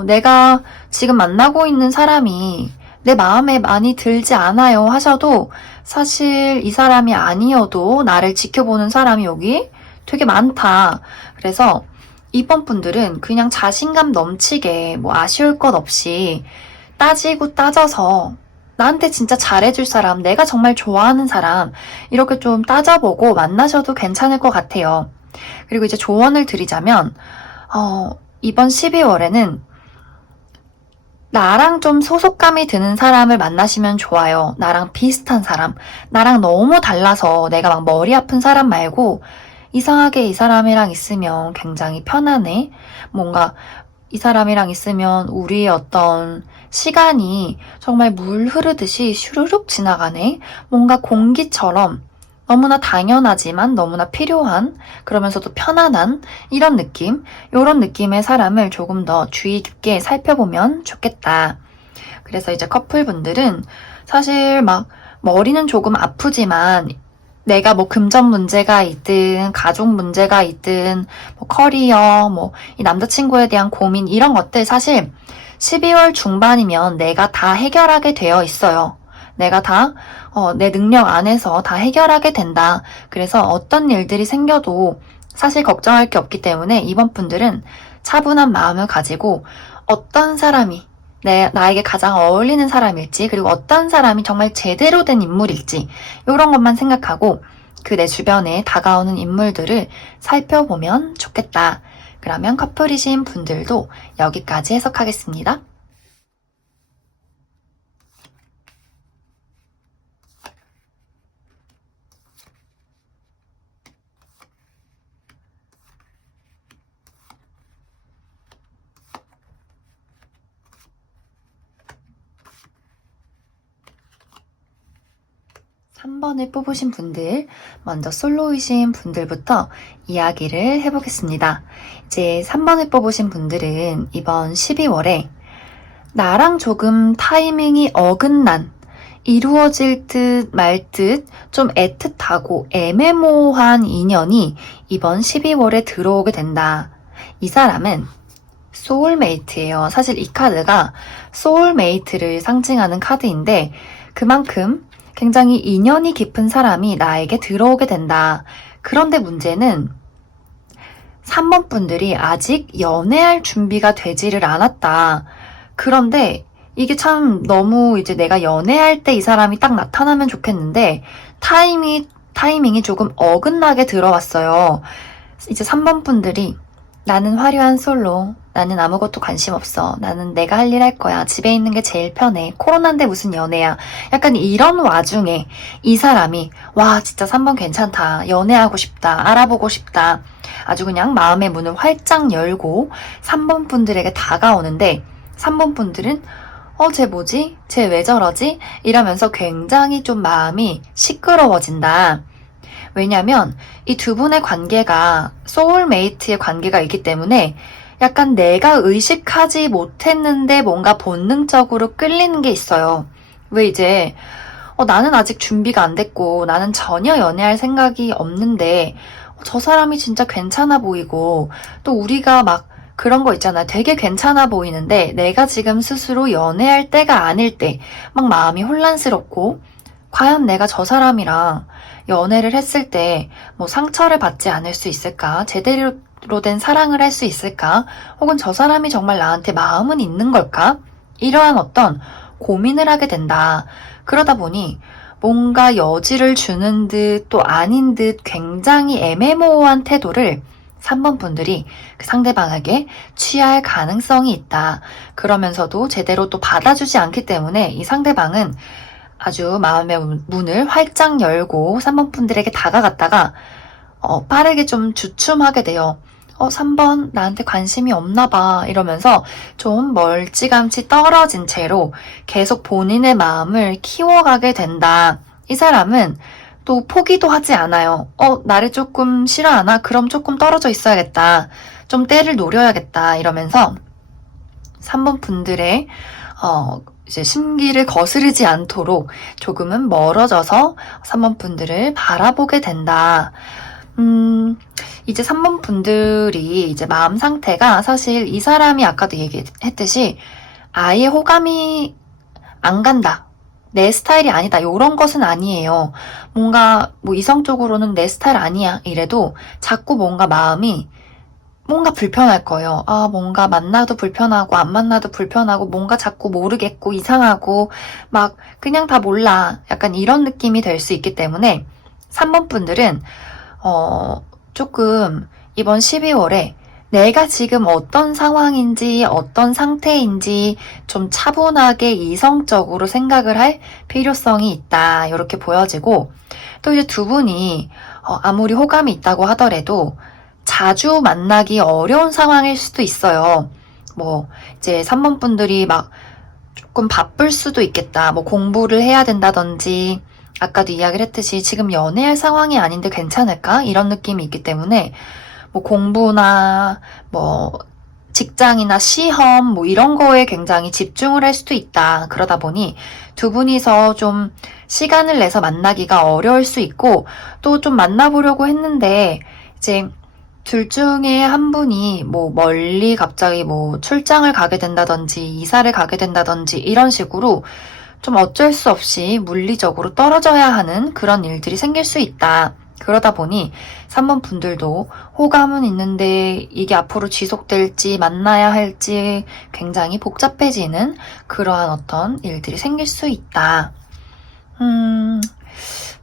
내가 지금 만나고 있는 사람이 내 마음에 많이 들지 않아요 하셔도 사실 이 사람이 아니어도 나를 지켜보는 사람이 여기 되게 많다. 그래서 2번 분들은 그냥 자신감 넘치게 뭐 아쉬울 것 없이 따지고 따져서 나한테 진짜 잘해줄 사람, 내가 정말 좋아하는 사람, 이렇게 좀 따져보고 만나셔도 괜찮을 것 같아요. 그리고 이제 조언을 드리자면, 이번 12월에는 나랑 좀 소속감이 드는 사람을 만나시면 좋아요. 나랑 비슷한 사람. 나랑 너무 달라서 내가 막 머리 아픈 사람 말고, 이상하게 이 사람이랑 있으면 굉장히 편하네. 뭔가 이 사람이랑 있으면 우리의 어떤 시간이 정말 물 흐르듯이 슈르륵 지나가네. 뭔가 공기처럼 너무나 당연하지만 너무나 필요한, 그러면서도 편안한 이런 느낌, 이런 느낌의 사람을 조금 더 주의 깊게 살펴보면 좋겠다. 그래서 이제 커플분들은 사실 막 머리는 조금 아프지만 내가 뭐 금전 문제가 있든 가족 문제가 있든 뭐 커리어, 뭐 이 남자친구에 대한 고민 이런 것들 사실 12월 중반이면 내가 다 해결하게 되어 있어요. 내가 다 내 능력 안에서 다 해결하게 된다. 그래서 어떤 일들이 생겨도 사실 걱정할 게 없기 때문에 이번 분들은 차분한 마음을 가지고 어떤 사람이 나에게 가장 어울리는 사람일지, 그리고 어떤 사람이 정말 제대로 된 인물일지, 이런 것만 생각하고 그 내 주변에 다가오는 인물들을 살펴보면 좋겠다. 그러면 커플이신 분들도 여기까지 해석하겠습니다. 3번을 뽑으신 분들, 먼저 솔로이신 분들부터 이야기를 해보겠습니다. 이제 3번을 뽑으신 분들은 이번 12월에 나랑 조금 타이밍이 어긋난, 이루어질 듯 말 듯 좀 애틋하고 애매모호한 인연이 이번 12월에 들어오게 된다. 이 사람은 소울메이트예요. 사실 이 카드가 소울메이트를 상징하는 카드인데 그만큼 굉장히 인연이 깊은 사람이 나에게 들어오게 된다. 그런데 문제는 3번 분들이 아직 연애할 준비가 되지를 않았다. 그런데 이게 참 너무 이제 내가 연애할 때 이 사람이 딱 나타나면 좋겠는데 타이밍이 조금 어긋나게 들어왔어요. 이제 3번 분들이 나는 화려한 솔로, 나는 아무것도 관심 없어, 나는 내가 할 일 할 거야, 집에 있는 게 제일 편해, 코로나인데 무슨 연애야, 약간 이런 와중에 이 사람이 와 진짜 3번 괜찮다, 연애하고 싶다, 알아보고 싶다, 아주 그냥 마음의 문을 활짝 열고 3번 분들에게 다가오는데 3번 분들은 쟤 뭐지? 쟤 왜 저러지? 이러면서 굉장히 좀 마음이 시끄러워진다. 왜냐면 이 두 분의 관계가 소울메이트의 관계가 있기 때문에 약간 내가 의식하지 못했는데 뭔가 본능적으로 끌리는 게 있어요. 왜 이제 나는 아직 준비가 안 됐고 나는 전혀 연애할 생각이 없는데 저 사람이 진짜 괜찮아 보이고 또 우리가 막 그런 거 있잖아. 되게 괜찮아 보이는데 내가 지금 스스로 연애할 때가 아닐 때 막 마음이 혼란스럽고 과연 내가 저 사람이랑 연애를 했을 때 뭐 상처를 받지 않을 수 있을까? 제대로 된 사랑을 할 수 있을까? 혹은 저 사람이 정말 나한테 마음은 있는 걸까? 이러한 어떤 고민을 하게 된다. 그러다 보니 뭔가 여지를 주는 듯 또 아닌 듯 굉장히 애매모호한 태도를 3번 분들이 그 상대방에게 취할 가능성이 있다. 그러면서도 제대로 또 받아주지 않기 때문에 이 상대방은 아주 마음의 문을 활짝 열고 3번 분들에게 다가갔다가 빠르게 좀 주춤하게 돼요. 3번 나한테 관심이 없나 봐 이러면서 좀 멀찌감치 떨어진 채로 계속 본인의 마음을 키워가게 된다. 이 사람은 또 포기도 하지 않아요. 나를 조금 싫어하나? 그럼 조금 떨어져 있어야겠다. 좀 때를 노려야겠다. 이러면서 3번 분들의 이제 심기를 거스르지 않도록 조금은 멀어져서 3번 분들을 바라보게 된다. 이제 3번 분들이 이제 마음 상태가 사실 이 사람이 아까도 얘기했듯이 아예 호감이 안 간다. 내 스타일이 아니다. 이런 것은 아니에요. 뭔가 뭐 이성적으로는 내 스타일 아니야. 이래도 자꾸 뭔가 마음이 뭔가 불편할 거예요. 아, 뭔가 만나도 불편하고, 안 만나도 불편하고, 뭔가 자꾸 모르겠고, 이상하고, 막, 그냥 다 몰라. 약간 이런 느낌이 될 수 있기 때문에, 3번 분들은, 조금, 이번 12월에 내가 지금 어떤 상황인지, 어떤 상태인지, 좀 차분하게 이성적으로 생각을 할 필요성이 있다. 이렇게 보여지고, 또 이제 두 분이, 아무리 호감이 있다고 하더라도, 자주 만나기 어려운 상황일 수도 있어요. 뭐, 이제 3번 분들이 막 조금 바쁠 수도 있겠다. 뭐 공부를 해야 된다든지, 아까도 이야기를 했듯이 지금 연애할 상황이 아닌데 괜찮을까? 이런 느낌이 있기 때문에, 뭐 공부나, 뭐, 직장이나 시험, 뭐 이런 거에 굉장히 집중을 할 수도 있다. 그러다 보니 두 분이서 좀 시간을 내서 만나기가 어려울 수 있고, 또 좀 만나보려고 했는데, 이제 둘 중에 한 분이 뭐 멀리 갑자기 뭐 출장을 가게 된다든지 이사를 가게 된다든지 이런 식으로 좀 어쩔 수 없이 물리적으로 떨어져야 하는 그런 일들이 생길 수 있다. 그러다 보니 3번 분들도 호감은 있는데 이게 앞으로 지속될지 만나야 할지 굉장히 복잡해지는 그러한 어떤 일들이 생길 수 있다.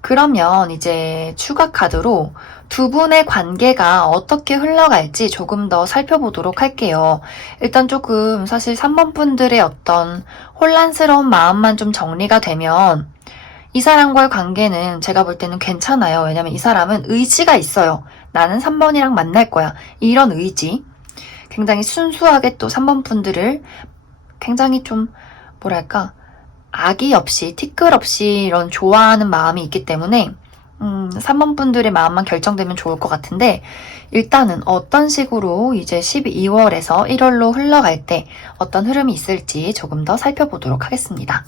그러면 이제 추가 카드로 두 분의 관계가 어떻게 흘러갈지 조금 더 살펴보도록 할게요. 일단 조금 사실 3번 분들의 어떤 혼란스러운 마음만 좀 정리가 되면 이 사람과의 관계는 제가 볼 때는 괜찮아요. 왜냐면 이 사람은 의지가 있어요. 나는 3번이랑 만날 거야. 이런 의지. 굉장히 순수하게 또 3번 분들을 굉장히 좀 뭐랄까 악의 없이 티끌 없이 이런 좋아하는 마음이 있기 때문에 3번 분들의 마음만 결정되면 좋을 것 같은데 일단은 어떤 식으로 이제 12월에서 1월로 흘러갈 때 어떤 흐름이 있을지 조금 더 살펴보도록 하겠습니다.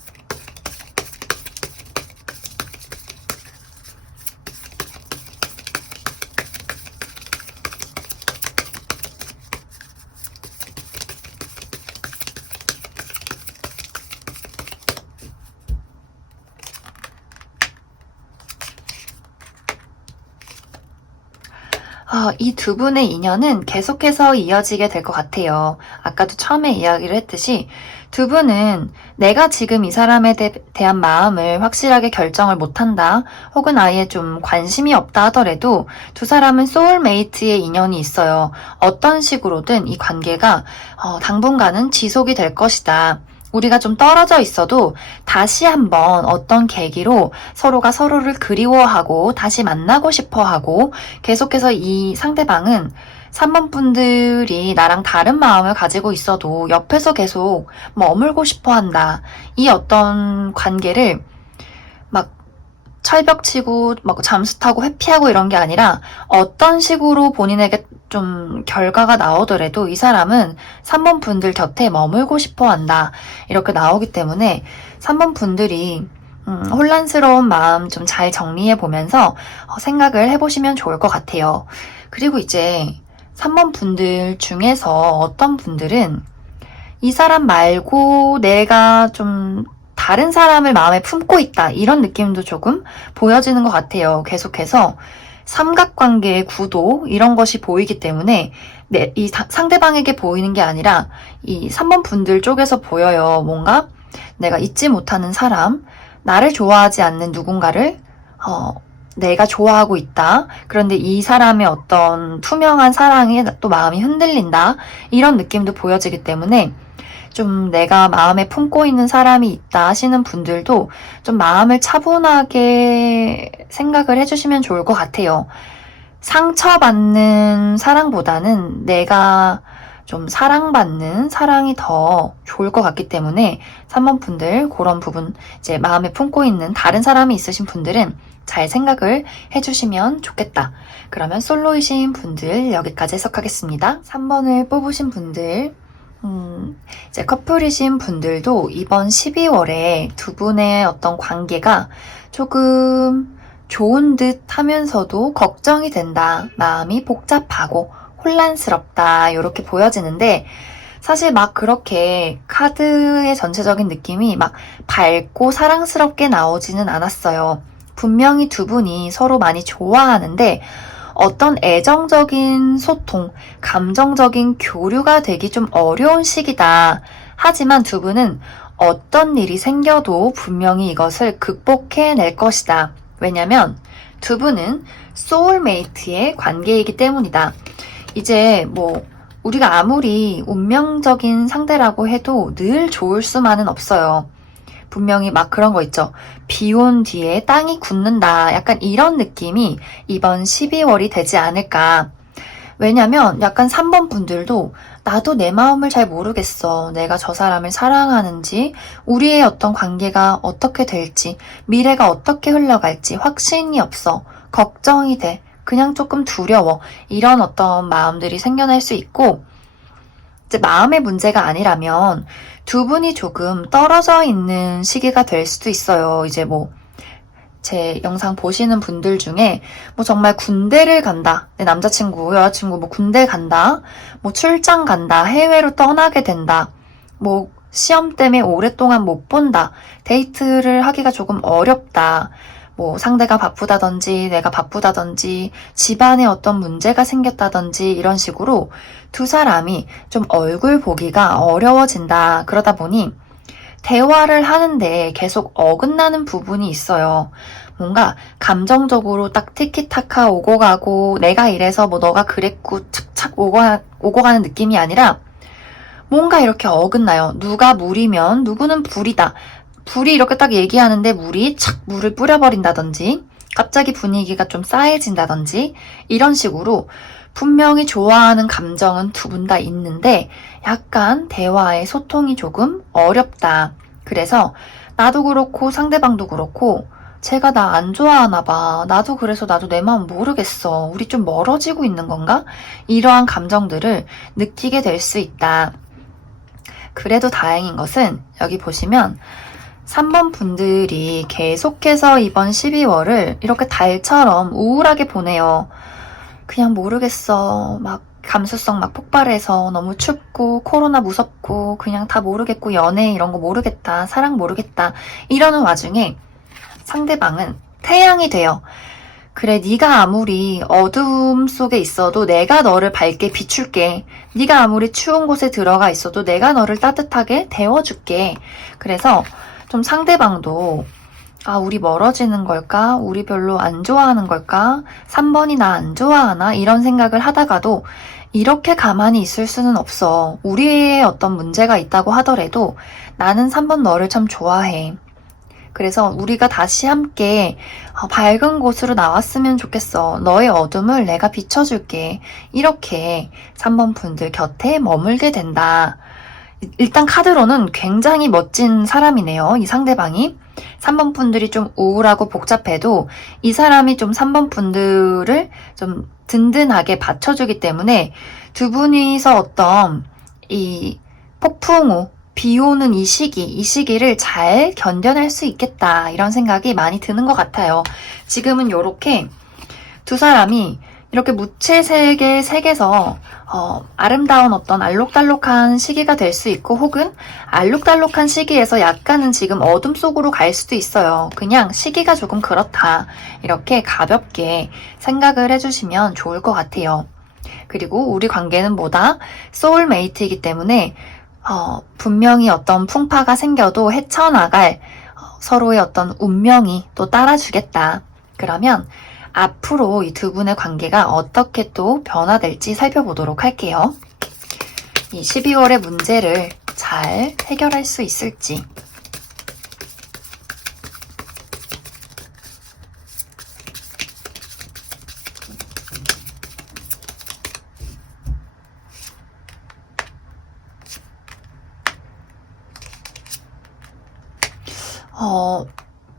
이 두 분의 인연은 계속해서 이어지게 될 것 같아요. 아까도 처음에 이야기를 했듯이 두 분은 내가 지금 이 사람에 대한 마음을 확실하게 결정을 못한다, 혹은 아예 좀 관심이 없다 하더라도 두 사람은 소울메이트의 인연이 있어요. 어떤 식으로든 이 관계가 당분간은 지속이 될 것이다. 우리가 좀 떨어져 있어도 다시 한번 어떤 계기로 서로가 서로를 그리워하고 다시 만나고 싶어 하고 계속해서 이 상대방은 3번 분들이 나랑 다른 마음을 가지고 있어도 옆에서 계속 머물고 싶어 한다. 이 어떤 관계를 막 철벽치고 막 잠수 타고 회피하고 이런 게 아니라 어떤 식으로 본인에게 좀 결과가 나오더라도 이 사람은 3번 분들 곁에 머물고 싶어 한다. 이렇게 나오기 때문에 3번 분들이 혼란스러운 마음 좀 잘 정리해 보면서 생각을 해보시면 좋을 것 같아요. 그리고 이제 3번 분들 중에서 어떤 분들은 이 사람 말고 내가 좀 다른 사람을 마음에 품고 있다. 이런 느낌도 조금 보여지는 것 같아요. 계속해서 삼각관계의 구도 이런 것이 보이기 때문에 이 상대방에게 보이는 게 아니라 이 3번 분들 쪽에서 보여요. 뭔가 내가 잊지 못하는 사람, 나를 좋아하지 않는 누군가를 내가 좋아하고 있다. 그런데 이 사람의 어떤 투명한 사랑에 또 마음이 흔들린다. 이런 느낌도 보여지기 때문에 좀 내가 마음에 품고 있는 사람이 있다 하시는 분들도 좀 마음을 차분하게 생각을 해주시면 좋을 것 같아요. 상처받는 사랑보다는 내가 좀 사랑받는 사랑이 더 좋을 것 같기 때문에 3번 분들 그런 부분 이제 마음에 품고 있는 다른 사람이 있으신 분들은 잘 생각을 해주시면 좋겠다. 그러면 솔로이신 분들 여기까지 해석하겠습니다. 3번을 뽑으신 분들 이제 커플이신 분들도 이번 12월에 두 분의 어떤 관계가 조금 좋은 듯 하면서도 걱정이 된다. 마음이 복잡하고 혼란스럽다. 이렇게 보여지는데 사실 막 그렇게 카드의 전체적인 느낌이 막 밝고 사랑스럽게 나오지는 않았어요. 분명히 두 분이 서로 많이 좋아하는데 어떤 애정적인 소통, 감정적인 교류가 되기 좀 어려운 시기다. 하지만 두 분은 어떤 일이 생겨도 분명히 이것을 극복해낼 것이다. 왜냐면 두 분은 소울메이트의 관계이기 때문이다. 이제 우리가 아무리 운명적인 상대라고 해도 늘 좋을 수만은 없어요. 분명히 막 그런 거 있죠. 비 온 뒤에 땅이 굳는다. 약간 이런 느낌이 이번 12월이 되지 않을까. 왜냐면 약간 3번 분들도 나도 내 마음을 잘 모르겠어. 내가 저 사람을 사랑하는지, 우리의 어떤 관계가 어떻게 될지, 미래가 어떻게 흘러갈지 확신이 없어. 걱정이 돼. 그냥 조금 두려워. 이런 어떤 마음들이 생겨날 수 있고, 이제 마음의 문제가 아니라면 두 분이 조금 떨어져 있는 시기가 될 수도 있어요. 이제 제 영상 보시는 분들 중에 정말 군대를 간다. 내 남자친구, 여자친구 군대 간다. 출장 간다. 해외로 떠나게 된다. 시험 때문에 오랫동안 못 본다. 데이트를 하기가 조금 어렵다. 상대가 바쁘다든지 내가 바쁘다든지 집안에 어떤 문제가 생겼다든지 이런 식으로 두 사람이 좀 얼굴 보기가 어려워진다. 그러다 보니 대화를 하는데 계속 어긋나는 부분이 있어요. 뭔가 감정적으로 딱 티키타카 오고 가고 내가 이래서 너가 그랬고 착착 오고 가는 느낌이 아니라 뭔가 이렇게 어긋나요. 누가 물이면 누구는 불이다. 불이 이렇게 딱 얘기하는데 물이 착 물을 뿌려버린다든지 갑자기 분위기가 좀 싸해진다든지 이런 식으로 분명히 좋아하는 감정은 두 분 다 있는데 약간 대화의 소통이 조금 어렵다. 그래서 나도 그렇고 상대방도 그렇고 쟤가 나 안 좋아하나 봐. 나도 그래서 나도 내 마음 모르겠어. 우리 좀 멀어지고 있는 건가? 이러한 감정들을 느끼게 될 수 있다. 그래도 다행인 것은 여기 보시면 3번 분들이 계속해서 이번 12월을 이렇게 달처럼 우울하게 보내요. 그냥 모르겠어. 감수성 폭발해서 너무 춥고 코로나 무섭고 그냥 다 모르겠고 연애 이런 거 모르겠다. 사랑 모르겠다. 이러는 와중에 상대방은 태양이 돼요. 그래, 네가 아무리 어두움 속에 있어도 내가 너를 밝게 비출게. 네가 아무리 추운 곳에 들어가 있어도 내가 너를 따뜻하게 데워줄게. 그래서 좀 상대방도 우리 멀어지는 걸까? 우리 별로 안 좋아하는 걸까? 3번이 나 안 좋아하나? 이런 생각을 하다가도 이렇게 가만히 있을 수는 없어. 우리의 어떤 문제가 있다고 하더라도 나는 3번 너를 참 좋아해. 그래서 우리가 다시 함께 밝은 곳으로 나왔으면 좋겠어. 너의 어둠을 내가 비춰줄게. 이렇게 3번 분들 곁에 머물게 된다. 일단 카드로는 굉장히 멋진 사람이네요. 이 상대방이. 3번 분들이 좀 우울하고 복잡해도 이 사람이 좀 3번 분들을 좀 든든하게 받쳐주기 때문에 두 분이서 어떤 이 폭풍우, 비 오는 이 시기를 잘 견뎌낼 수 있겠다. 이런 생각이 많이 드는 것 같아요. 지금은 이렇게 두 사람이 이렇게 무채색의 색에서 아름다운 어떤 알록달록한 시기가 될 수 있고 혹은 알록달록한 시기에서 약간은 지금 어둠 속으로 갈 수도 있어요. 그냥 시기가 조금 그렇다. 이렇게 가볍게 생각을 해주시면 좋을 것 같아요. 그리고 우리 관계는 뭐다? 소울메이트이기 때문에 분명히 어떤 풍파가 생겨도 헤쳐나갈 서로의 어떤 운명이 또 따라주겠다. 그러면 앞으로 이 두 분의 관계가 어떻게 또 변화될지 살펴보도록 할게요. 이 12월의 문제를 잘 해결할 수 있을지.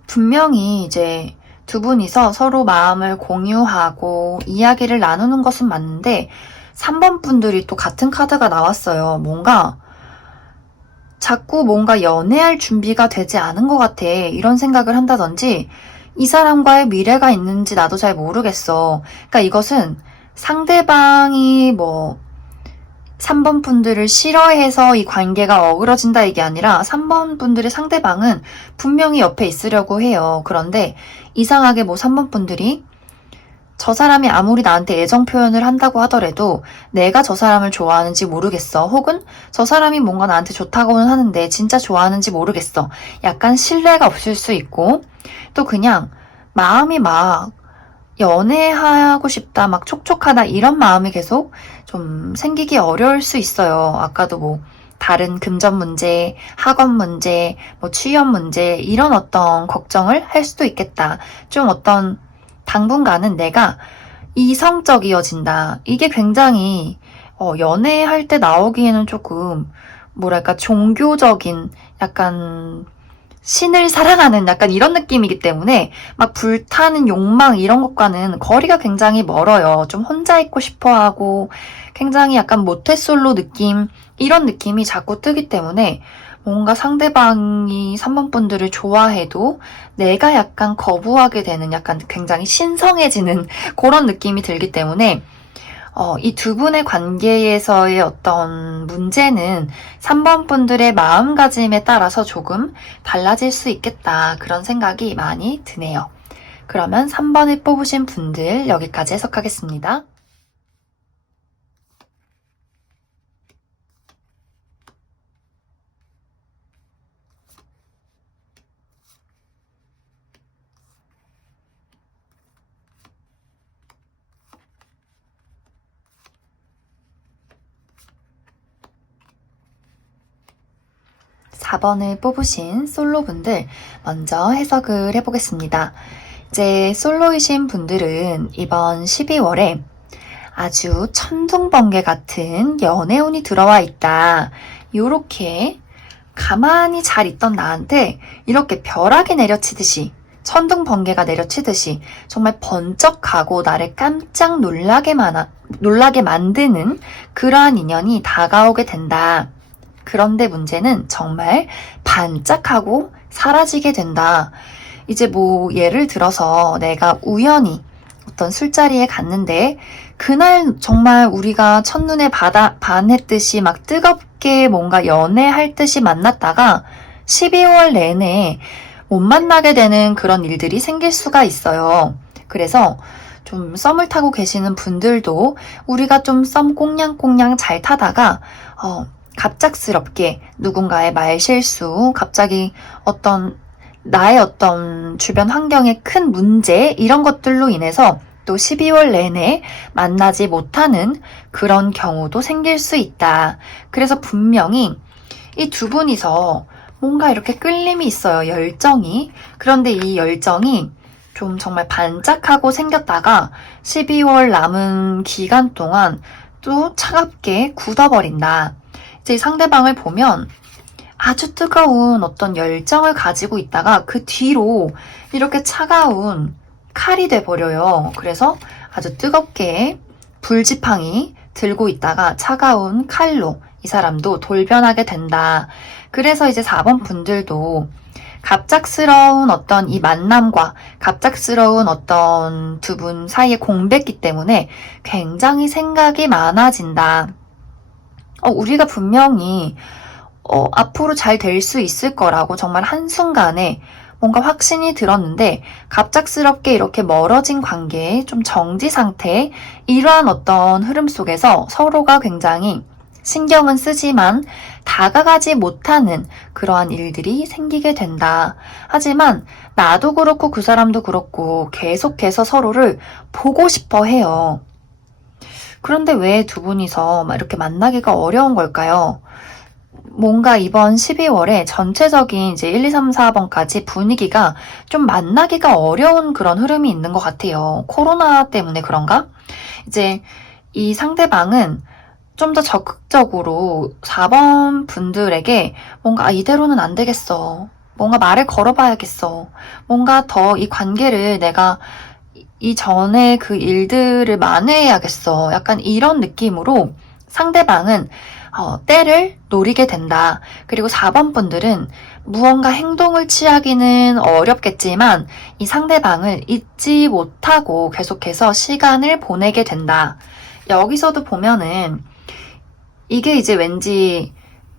분명히 이제 두 분이서 서로 마음을 공유하고 이야기를 나누는 것은 맞는데 3번 분들이 또 같은 카드가 나왔어요. 자꾸 뭔가 연애할 준비가 되지 않은 것 같아. 이런 생각을 한다든지 이 사람과의 미래가 있는지 나도 잘 모르겠어. 그러니까 이것은 상대방이 3번 분들을 싫어해서 이 관계가 어그러진다 이게 아니라 3번 분들의 상대방은 분명히 옆에 있으려고 해요. 그런데 이상하게 3번 분들이 저 사람이 아무리 나한테 애정 표현을 한다고 하더라도 내가 저 사람을 좋아하는지 모르겠어. 혹은 저 사람이 뭔가 나한테 좋다고는 하는데 진짜 좋아하는지 모르겠어. 약간 신뢰가 없을 수 있고, 또 그냥 마음이 막 연애하고 싶다, 막 촉촉하다 이런 마음이 계속 좀 생기기 어려울 수 있어요. 아까도 뭐 다른 금전 문제, 학원 문제, 뭐 취업 문제 이런 어떤 걱정을 할 수도 있겠다. 좀 어떤 당분간은 내가 이성적이어진다. 이게 굉장히 연애할 때 나오기에는 조금 뭐랄까 종교적인 약간 신을 사랑하는 약간 이런 느낌이기 때문에 막 불타는 욕망 이런 것과는 거리가 굉장히 멀어요. 좀 혼자 있고 싶어 하고 굉장히 약간 모태솔로 느낌 이런 느낌이 자꾸 뜨기 때문에 뭔가 상대방이 3번 분들을 좋아해도 내가 약간 거부하게 되는 약간 굉장히 신성해지는 그런 느낌이 들기 때문에 이 두 분의 관계에서의 어떤 문제는 3번 분들의 마음가짐에 따라서 조금 달라질 수 있겠다. 그런 생각이 많이 드네요. 그러면 3번을 뽑으신 분들 여기까지 해석하겠습니다. 4번을 뽑으신 솔로분들 먼저 해석을 해보겠습니다. 이제 솔로이신 분들은 이번 12월에 아주 천둥번개 같은 연애운이 들어와 있다. 요렇게 가만히 잘 있던 나한테 이렇게 벼락이 내려치듯이 천둥번개가 내려치듯이 정말 번쩍하고 나를 깜짝 놀라게 만드는 그러한 인연이 다가오게 된다. 그런데 문제는 정말 반짝하고 사라지게 된다. 이제 뭐 예를 들어서 내가 우연히 어떤 술자리에 갔는데 그날 정말 우리가 첫눈에 반했듯이 막 뜨겁게 뭔가 연애할 듯이 만났다가 12월 내내 못 만나게 되는 그런 일들이 생길 수가 있어요. 그래서 좀 썸을 타고 계시는 분들도 우리가 좀 썸 꽁냥꽁냥 잘 타다가 갑작스럽게 누군가의 말실수, 갑자기 나의 어떤 주변 환경의 큰 문제, 이런 것들로 인해서 또 12월 내내 만나지 못하는 그런 경우도 생길 수 있다. 그래서 분명히 이 두 분이서 뭔가 이렇게 끌림이 있어요. 열정이. 그런데 이 열정이 좀 정말 반짝하고 생겼다가 12월 남은 기간 동안 또 차갑게 굳어버린다. 이제 상대방을 보면 아주 뜨거운 어떤 열정을 가지고 있다가 그 뒤로 이렇게 차가운 칼이 돼버려요. 그래서 아주 뜨겁게 불지팡이 들고 있다가 차가운 칼로 이 사람도 돌변하게 된다. 그래서 이제 4번 분들도 갑작스러운 어떤 이 만남과 갑작스러운 어떤 두 분 사이의 공백기 때문에 굉장히 생각이 많아진다. 우리가 분명히 앞으로 잘 될 수 있을 거라고 정말 한순간에 뭔가 확신이 들었는데 갑작스럽게 이렇게 멀어진 관계의 좀 정지 상태, 이러한 어떤 흐름 속에서 서로가 굉장히 신경은 쓰지만 다가가지 못하는 그러한 일들이 생기게 된다. 하지만 나도 그렇고 그 사람도 그렇고 계속해서 서로를 보고 싶어 해요. 그런데 왜 두 분이서 막 이렇게 만나기가 어려운 걸까요? 뭔가 이번 12월에 전체적인 이제 1, 2, 3, 4번까지 분위기가 좀 만나기가 어려운 그런 흐름이 있는 것 같아요. 코로나 때문에 그런가? 이제 이 상대방은 좀 더 적극적으로 4번 분들에게 뭔가 이대로는 안 되겠어. 뭔가 말을 걸어봐야겠어. 뭔가 더 이 관계를 내가 이전에 그 일들을 만회해야겠어. 약간 이런 느낌으로 상대방은 때를 노리게 된다. 그리고 4번 분들은 무언가 행동을 취하기는 어렵겠지만 이 상대방을 잊지 못하고 계속해서 시간을 보내게 된다. 여기서도 보면은 이게 이제 왠지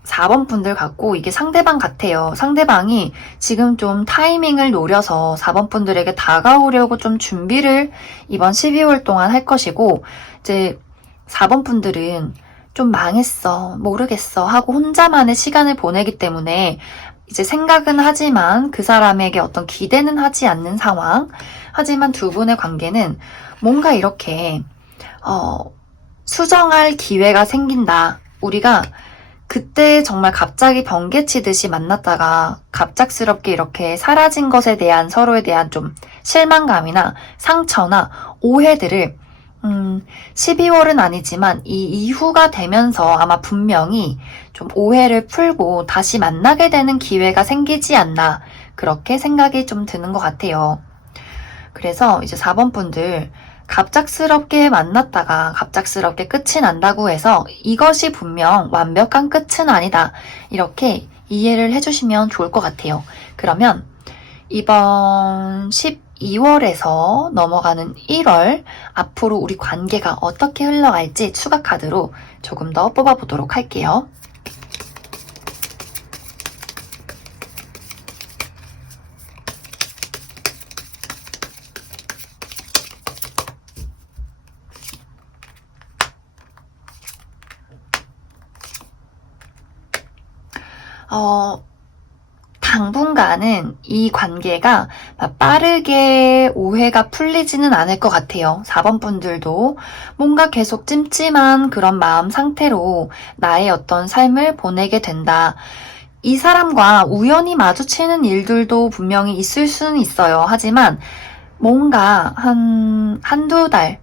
4번 분들 같고 이게 상대방 같아요. 상대방이 지금 좀 타이밍을 노려서 4번 분들에게 다가오려고 좀 준비를 이번 12월 동안 할 것이고, 이제 4번 분들은 좀 망했어, 모르겠어 하고 혼자만의 시간을 보내기 때문에 이제 생각은 하지만 그 사람에게 어떤 기대는 하지 않는 상황. 하지만 두 분의 관계는 뭔가 이렇게 수정할 기회가 생긴다. 우리가 그때 정말 갑자기 번개치듯이 만났다가 갑작스럽게 이렇게 사라진 것에 대한 서로에 대한 좀 실망감이나 상처나 오해들을 12월은 아니지만 이 이후가 되면서 아마 분명히 좀 오해를 풀고 다시 만나게 되는 기회가 생기지 않나, 그렇게 생각이 좀 드는 것 같아요. 그래서 이제 4번 분들 갑작스럽게 만났다가 갑작스럽게 끝이 난다고 해서 이것이 분명 완벽한 끝은 아니다, 이렇게 이해를 해주시면 좋을 것 같아요. 그러면 이번 12월에서 넘어가는 1월, 앞으로 우리 관계가 어떻게 흘러갈지 추가 카드로 조금 더 뽑아보도록 할게요. 당분간은 이 관계가 빠르게 오해가 풀리지는 않을 것 같아요. 4번 분들도 뭔가 계속 찜찜한 그런 마음 상태로 나의 어떤 삶을 보내게 된다. 이 사람과 우연히 마주치는 일들도 분명히 있을 수는 있어요. 하지만 뭔가 한두 달,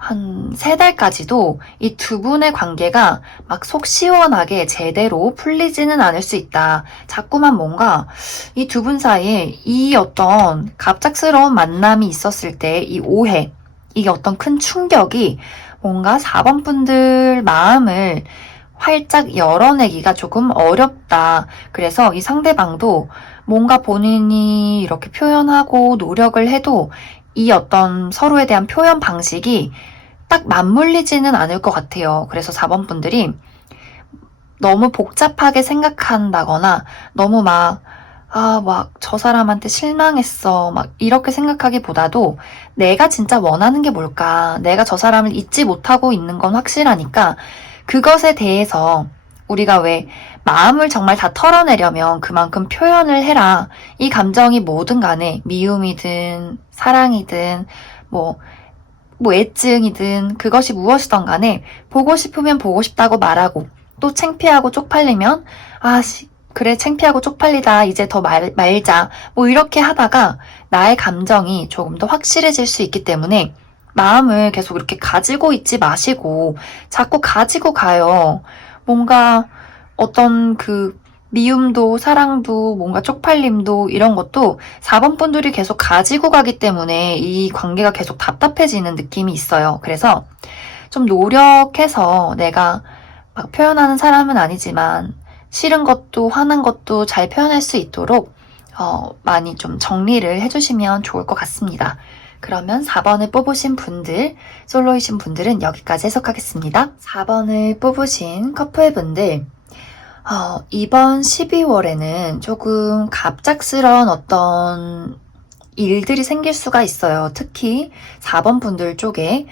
한 3달까지도 이 두 분의 관계가 막 속 시원하게 제대로 풀리지는 않을 수 있다. 자꾸만 뭔가 이 두 분 사이에 이 어떤 갑작스러운 만남이 있었을 때 이 오해, 이게 어떤 큰 충격이 뭔가 4번 분들 마음을 활짝 열어내기가 조금 어렵다. 그래서 이 상대방도 뭔가 본인이 이렇게 표현하고 노력을 해도 이 어떤 서로에 대한 표현 방식이 딱 맞물리지는 않을 것 같아요. 그래서 4번 분들이 너무 복잡하게 생각한다거나 너무 막 저 사람한테 실망했어, 막 이렇게 생각하기보다도 내가 진짜 원하는 게 뭘까? 내가 저 사람을 잊지 못하고 있는 건 확실하니까 그것에 대해서 우리가 왜 마음을 정말 다 털어내려면 그만큼 표현을 해라. 이 감정이 뭐든 간에 미움이든 사랑이든 뭐 애증이든 그것이 무엇이든 간에 보고 싶으면 보고 싶다고 말하고, 또 창피하고 쪽팔리면 그래 창피하고 쪽팔리다, 이제 더 말자, 뭐 이렇게 하다가 나의 감정이 조금 더 확실해질 수 있기 때문에 마음을 계속 이렇게 가지고 있지 마시고 자꾸 가지고 가요. 뭔가 어떤 그 미움도 사랑도 뭔가 쪽팔림도 이런 것도 4번 분들이 계속 가지고 가기 때문에 이 관계가 계속 답답해지는 느낌이 있어요. 그래서 좀 노력해서 내가 막 표현하는 사람은 아니지만 싫은 것도 화난 것도 잘 표현할 수 있도록 많이 좀 정리를 해주시면 좋을 것 같습니다. 그러면 4번을 뽑으신 분들, 솔로이신 분들은 여기까지 해석하겠습니다. 4번을 뽑으신 커플분들, 이번 12월에는 조금 갑작스러운 어떤 일들이 생길 수가 있어요. 특히 4번 분들 쪽에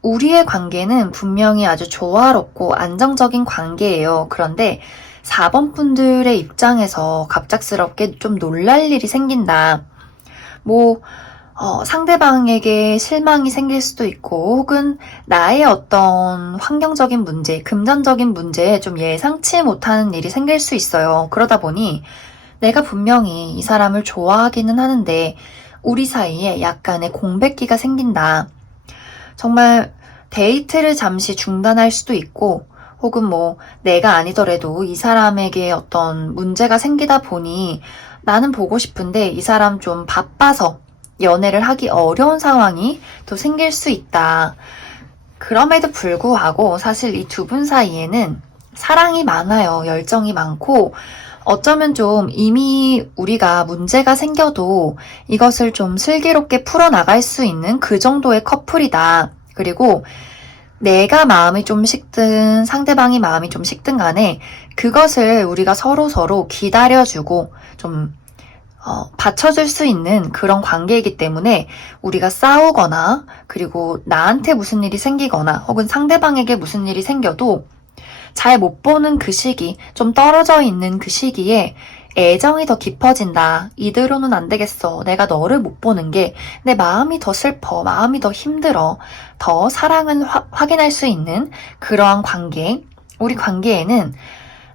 우리의 관계는 분명히 아주 조화롭고 안정적인 관계예요. 그런데 4번 분들의 입장에서 갑작스럽게 좀 놀랄 일이 생긴다. 상대방에게 실망이 생길 수도 있고, 혹은 나의 어떤 환경적인 문제, 금전적인 문제에 좀 예상치 못하는 일이 생길 수 있어요. 그러다 보니 내가 분명히 이 사람을 좋아하기는 하는데 우리 사이에 약간의 공백기가 생긴다. 정말 데이트를 잠시 중단할 수도 있고, 혹은 내가 아니더라도 이 사람에게 어떤 문제가 생기다 보니 나는 보고 싶은데 이 사람 좀 바빠서 연애를 하기 어려운 상황이 또 생길 수 있다. 그럼에도 불구하고 사실 이 두 분 사이에는 사랑이 많아요. 열정이 많고, 어쩌면 좀 이미 우리가 문제가 생겨도 이것을 좀 슬기롭게 풀어나갈 수 있는 그 정도의 커플이다. 그리고 내가 마음이 좀 식든 상대방이 마음이 좀 식든 간에 그것을 우리가 서로 기다려주고 좀 받쳐줄 수 있는 그런 관계이기 때문에 우리가 싸우거나 그리고 나한테 무슨 일이 생기거나 혹은 상대방에게 무슨 일이 생겨도 잘 못 보는 그 시기, 좀 떨어져 있는 그 시기에 애정이 더 깊어진다. 이대로는 안 되겠어. 내가 너를 못 보는 게 내 마음이 더 슬퍼. 마음이 더 힘들어. 더 사랑은 확인할 수 있는 그러한 관계. 우리 관계에는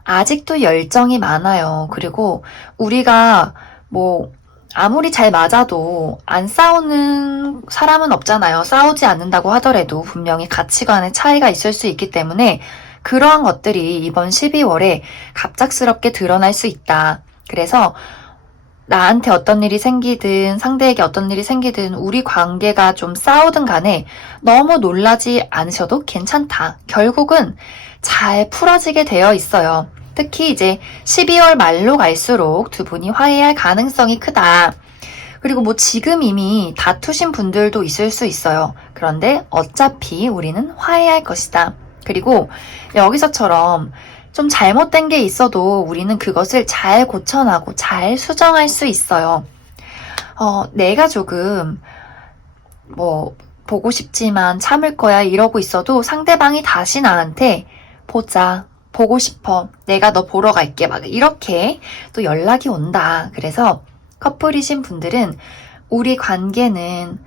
아직도 열정이 많아요. 그리고 우리가 아무리 잘 맞아도 안 싸우는 사람은 없잖아요. 싸우지 않는다고 하더라도 분명히 가치관의 차이가 있을 수 있기 때문에 그러한 것들이 이번 12월에 갑작스럽게 드러날 수 있다. 그래서 나한테 어떤 일이 생기든 상대에게 어떤 일이 생기든 우리 관계가 좀 싸우든 간에 너무 놀라지 않으셔도 괜찮다. 결국은 잘 풀어지게 되어 있어요. 특히 이제 12월 말로 갈수록 두 분이 화해할 가능성이 크다. 그리고 지금 이미 다투신 분들도 있을 수 있어요. 그런데 어차피 우리는 화해할 것이다. 그리고 여기서처럼 좀 잘못된 게 있어도 우리는 그것을 잘 고쳐나고 잘 수정할 수 있어요. 내가 조금 보고 싶지만 참을 거야 이러고 있어도 상대방이 다시 나한테 보자, 보고 싶어, 내가 너 보러 갈게 막 이렇게 또 연락이 온다. 그래서 커플이신 분들은 우리 관계는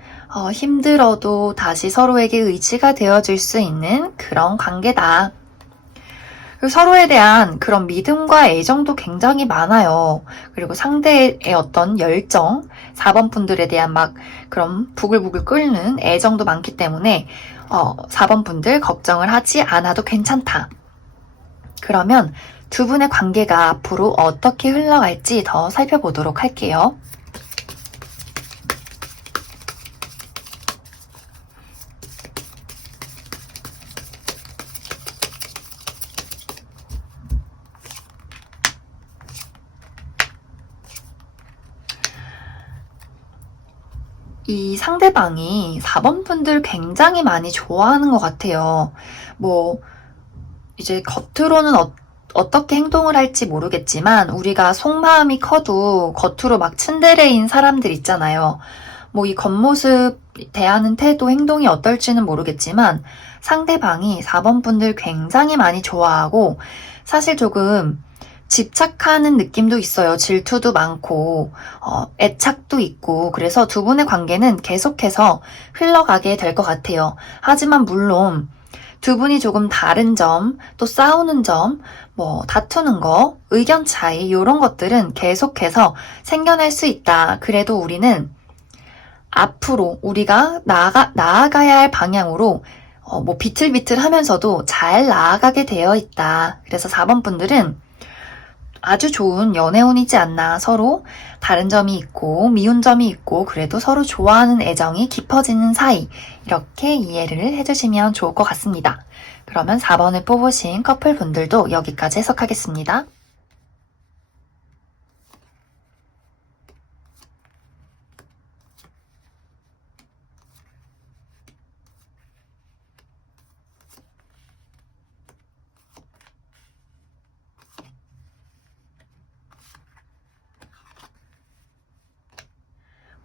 힘들어도 다시 서로에게 의지가 되어줄 수 있는 그런 관계다. 그리고 서로에 대한 그런 믿음과 애정도 굉장히 많아요. 그리고 상대의 어떤 열정, 4번 분들에 대한 그런 부글부글 끓는 애정도 많기 때문에 4번 분들 걱정을 하지 않아도 괜찮다. 그러면 두 분의 관계가 앞으로 어떻게 흘러갈지 더 살펴보도록 할게요. 이 상대방이 4번 분들 굉장히 많이 좋아하는 것 같아요. 이제 겉으로는 어떻게 행동을 할지 모르겠지만 우리가 속마음이 커도 겉으로 츤데레인 사람들 있잖아요. 이 겉모습 대하는 태도, 행동이 어떨지는 모르겠지만 상대방이 4번 분들 굉장히 많이 좋아하고 사실 조금 집착하는 느낌도 있어요. 질투도 많고 애착도 있고 그래서 두 분의 관계는 계속해서 흘러가게 될 것 같아요. 하지만 물론 두 분이 조금 다른 점, 또 싸우는 점, 다투는 거, 의견 차이 이런 것들은 계속해서 생겨날 수 있다. 그래도 우리는 앞으로 우리가 나아가야 할 방향으로 비틀비틀 하면서도 잘 나아가게 되어 있다. 그래서 4번 분들은 아주 좋은 연애운이지 않나. 서로 다른 점이 있고 미운 점이 있고 그래도 서로 좋아하는 애정이 깊어지는 사이, 이렇게 이해를 해주시면 좋을 것 같습니다. 그러면 4번을 뽑으신 커플분들도 여기까지 해석하겠습니다.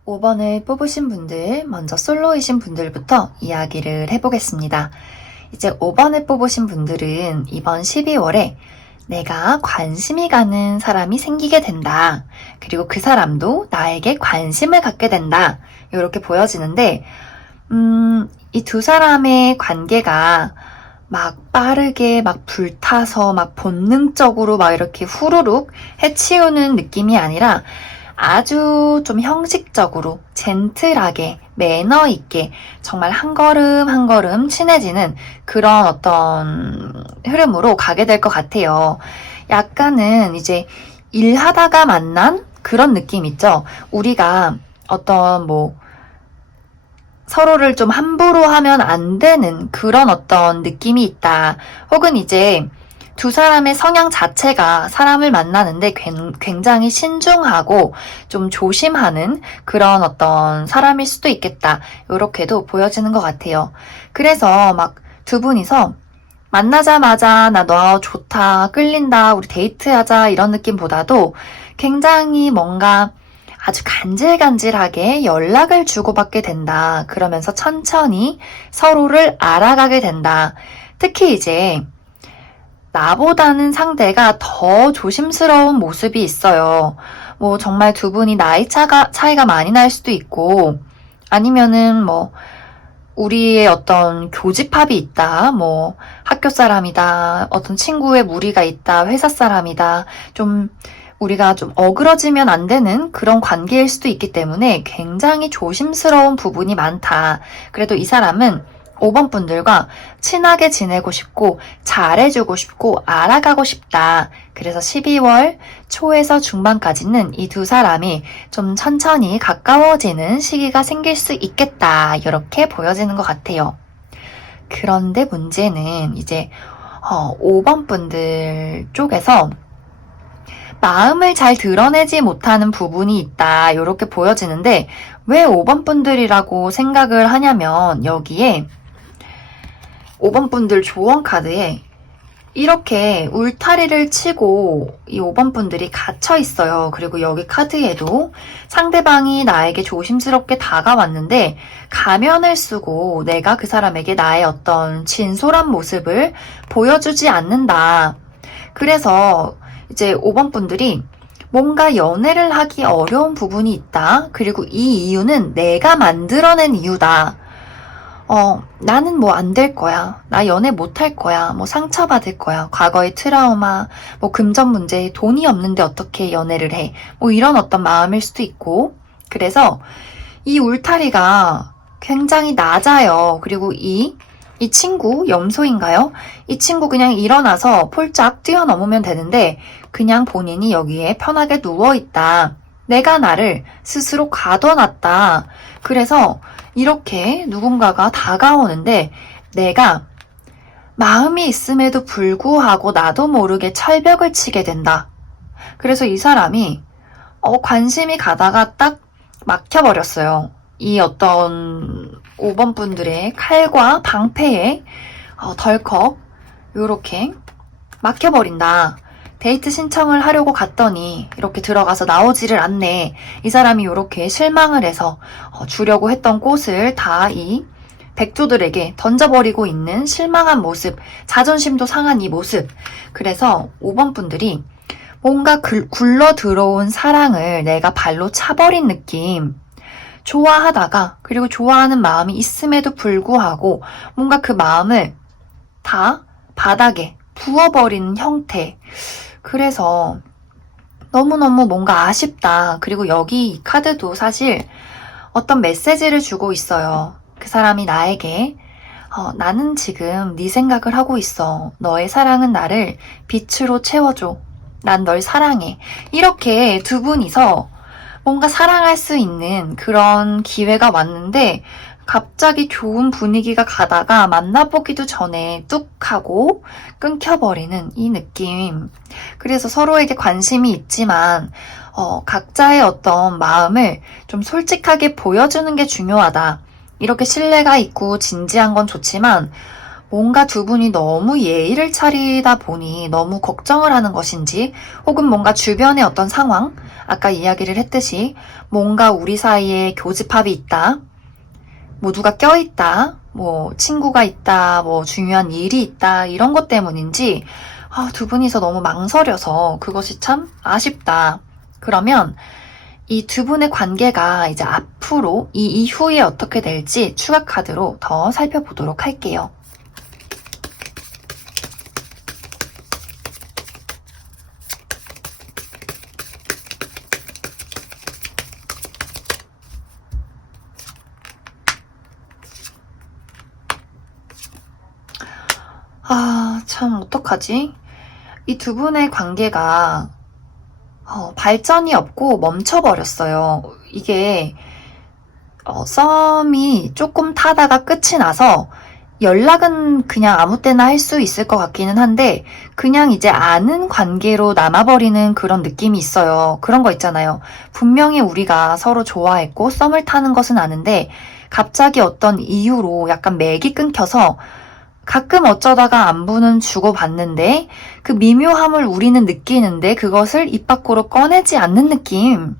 (5번을) 뽑으신 분들, 먼저 솔로이신 분들부터 이야기를 해보겠습니다. 이제 5번을 뽑으신 분들은 이번 12월에 내가 관심이 가는 사람이 생기게 된다. 그리고 그 사람도 나에게 관심을 갖게 된다. 이렇게 보여지는데 이 두 사람의 관계가 빠르게 불타서 본능적으로 이렇게 후루룩 해치우는 느낌이 아니라 아주 좀 형식적으로 젠틀하게 매너 있게 정말 한 걸음 한 걸음 친해지는 그런 어떤 흐름으로 가게 될 것 같아요. 약간은 이제 일하다가 만난 그런 느낌 있죠? 우리가 어떤 서로를 좀 함부로 하면 안 되는 그런 어떤 느낌이 있다. 혹은 이제 두 사람의 성향 자체가 사람을 만나는데 굉장히 신중하고 좀 조심하는 그런 어떤 사람일 수도 있겠다. 이렇게도 보여지는 것 같아요. 그래서 두 분이서 만나자마자 나 너 좋다, 끌린다, 우리 데이트하자 이런 느낌보다도 굉장히 뭔가 아주 간질간질하게 연락을 주고받게 된다. 그러면서 천천히 서로를 알아가게 된다. 특히 이제 나보다는 상대가 더 조심스러운 모습이 있어요. 뭐 정말 두 분이 차이가 많이 날 수도 있고 아니면은 뭐 우리의 어떤 교집합이 있다, 뭐 학교 사람이다, 어떤 친구의 무리가 있다, 회사 사람이다, 좀 우리가 좀 어그러지면 안 되는 그런 관계일 수도 있기 때문에 굉장히 조심스러운 부분이 많다. 그래도 이 사람은 5번 분들과 친하게 지내고 싶고 잘해주고 싶고 알아가고 싶다. 그래서 12월 초에서 중반까지는 이 두 사람이 좀 천천히 가까워지는 시기가 생길 수 있겠다. 이렇게 보여지는 것 같아요. 그런데 문제는 이제 5번 분들 쪽에서 마음을 잘 드러내지 못하는 부분이 있다. 이렇게 보여지는데 왜 5번 분들이라고 생각을 하냐면 여기에 5번 분들 조언 카드에 이렇게 울타리를 치고 이 5번 분들이 갇혀 있어요. 그리고 여기 카드에도 상대방이 나에게 조심스럽게 다가왔는데 가면을 쓰고 내가 그 사람에게 나의 어떤 진솔한 모습을 보여주지 않는다. 그래서 이제 5번 분들이 뭔가 연애를 하기 어려운 부분이 있다. 그리고 이 이유는 내가 만들어낸 이유다. 나는 뭐 안 될 거야. 나 연애 못 할 거야. 뭐 상처받을 거야. 과거의 트라우마, 뭐 금전 문제, 돈이 없는데 어떻게 연애를 해. 뭐 이런 어떤 마음일 수도 있고. 그래서 이 울타리가 굉장히 낮아요. 그리고 이 친구, 염소인가요? 이 친구 그냥 일어나서 폴짝 뛰어넘으면 되는데 그냥 본인이 여기에 편하게 누워있다. 내가 나를 스스로 가둬놨다. 그래서 이렇게 누군가가 다가오는데 내가 마음이 있음에도 불구하고 나도 모르게 철벽을 치게 된다. 그래서 이 사람이 관심이 가다가 딱 막혀버렸어요. 이 어떤 5번 분들의 칼과 방패에 덜컥 요렇게 막혀버린다. 데이트 신청을 하려고 갔더니 이렇게 들어가서 나오지를 않네. 이 사람이 이렇게 실망을 해서 주려고 했던 꽃을 다 이 백조들에게 던져버리고 있는 실망한 모습, 자존심도 상한 이 모습. 그래서 5번 분들이 뭔가 굴러 들어온 사랑을 내가 발로 차버린 느낌. 좋아하다가 그리고 좋아하는 마음이 있음에도 불구하고 뭔가 그 마음을 다 바닥에 부어버리는 형태. 그래서 너무너무 뭔가 아쉽다. 그리고 여기 이 카드도 사실 어떤 메시지를 주고 있어요. 그 사람이 나에게 나는 지금 네 생각을 하고 있어. 너의 사랑은 나를 빛으로 채워줘. 난 널 사랑해. 이렇게 두 분이서 뭔가 사랑할 수 있는 그런 기회가 왔는데 갑자기 좋은 분위기가 가다가 만나보기도 전에 뚝 하고 끊겨버리는 이 느낌. 그래서 서로에게 관심이 있지만 각자의 어떤 마음을 좀 솔직하게 보여주는 게 중요하다. 이렇게 신뢰가 있고 진지한 건 좋지만 뭔가 두 분이 너무 예의를 차리다 보니 너무 걱정을 하는 것인지 혹은 뭔가 주변의 어떤 상황, 아까 이야기를 했듯이 뭔가 우리 사이에 교집합이 있다. 뭐 누가 껴있다, 뭐 친구가 있다, 뭐 중요한 일이 있다 이런 것 때문인지 두 분이서 너무 망설여서 그것이 참 아쉽다. 그러면 이 두 분의 관계가 이제 앞으로 이 이후에 어떻게 될지 추가 카드로 더 살펴보도록 할게요. 참 어떡하지? 이 두 분의 관계가 발전이 없고 멈춰버렸어요. 이게 썸이 조금 타다가 끝이 나서 연락은 그냥 아무 때나 할 수 있을 것 같기는 한데 그냥 이제 아는 관계로 남아버리는 그런 느낌이 있어요. 그런 거 있잖아요. 분명히 우리가 서로 좋아했고 썸을 타는 것은 아는데 갑자기 어떤 이유로 약간 맥이 끊겨서 가끔 어쩌다가 안부는 주고받는데 그 미묘함을 우리는 느끼는데 그것을 입 밖으로 꺼내지 않는 느낌.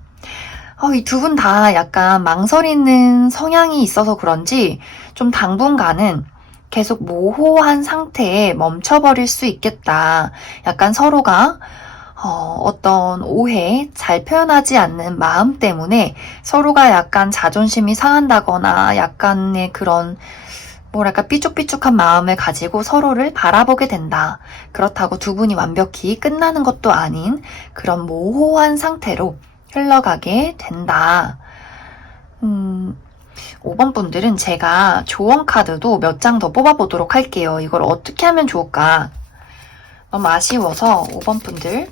이 두 분 다 약간 망설이는 성향이 있어서 그런지 좀 당분간은 계속 모호한 상태에 멈춰버릴 수 있겠다. 약간 서로가 어떤 오해, 잘 표현하지 않는 마음 때문에 서로가 약간 자존심이 상한다거나 약간의 그런 뭐랄까 삐죽삐죽한 마음을 가지고 서로를 바라보게 된다. 그렇다고 두 분이 완벽히 끝나는 것도 아닌 그런 모호한 상태로 흘러가게 된다. 5번 분들은 제가 조언 카드도 몇 장 더 뽑아보도록 할게요. 이걸 어떻게 하면 좋을까? 너무 아쉬워서 5번 분들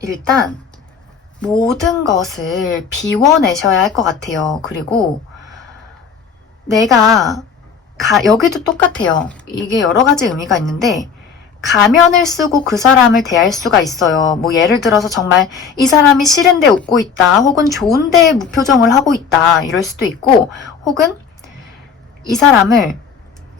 일단 모든 것을 비워내셔야 할 것 같아요. 그리고 내가 여기도 똑같아요. 이게 여러 가지 의미가 있는데 가면을 쓰고 그 사람을 대할 수가 있어요. 뭐 예를 들어서 정말 이 사람이 싫은데 웃고 있다. 혹은 좋은데 무표정을 하고 있다. 이럴 수도 있고 혹은 이 사람을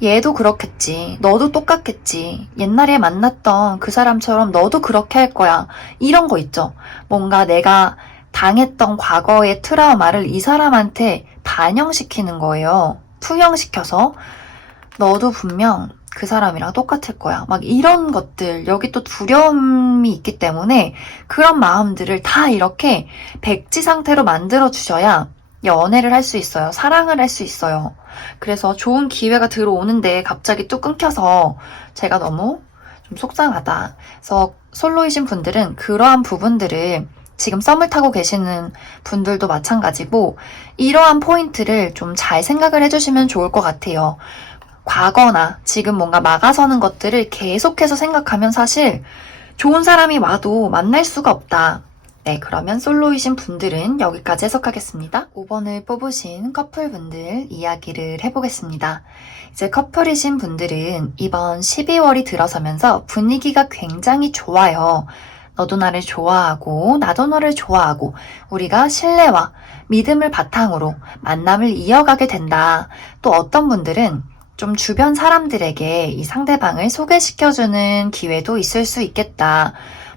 얘도 그렇겠지. 너도 똑같겠지. 옛날에 만났던 그 사람처럼 너도 그렇게 할 거야. 이런 거 있죠. 뭔가 내가 당했던 과거의 트라우마를 이 사람한테 반영시키는 거예요. 투영시켜서 너도 분명 그 사람이랑 똑같을 거야. 막 이런 것들, 여기 또 두려움이 있기 때문에 그런 마음들을 다 이렇게 백지 상태로 만들어 주셔야 연애를 할 수 있어요. 사랑을 할 수 있어요. 그래서 좋은 기회가 들어오는데 갑자기 또 끊겨서 제가 너무 좀 속상하다. 그래서 솔로이신 분들은 그러한 부분들을 지금 썸을 타고 계시는 분들도 마찬가지고 이러한 포인트를 좀 잘 생각을 해주시면 좋을 것 같아요. 과거나 지금 뭔가 막아서는 것들을 계속해서 생각하면 사실 좋은 사람이 와도 만날 수가 없다. 네, 그러면 솔로이신 분들은 여기까지 해석하겠습니다. 5번을 뽑으신 커플분들 이야기를 해보겠습니다. 이제 커플이신 분들은 이번 12월이 들어서면서 분위기가 굉장히 좋아요. 너도 나를 좋아하고 나도 너를 좋아하고 우리가 신뢰와 믿음을 바탕으로 만남을 이어가게 된다. 또 어떤 분들은 좀 주변 사람들에게 이 상대방을 소개시켜주는 기회도 있을 수 있겠다.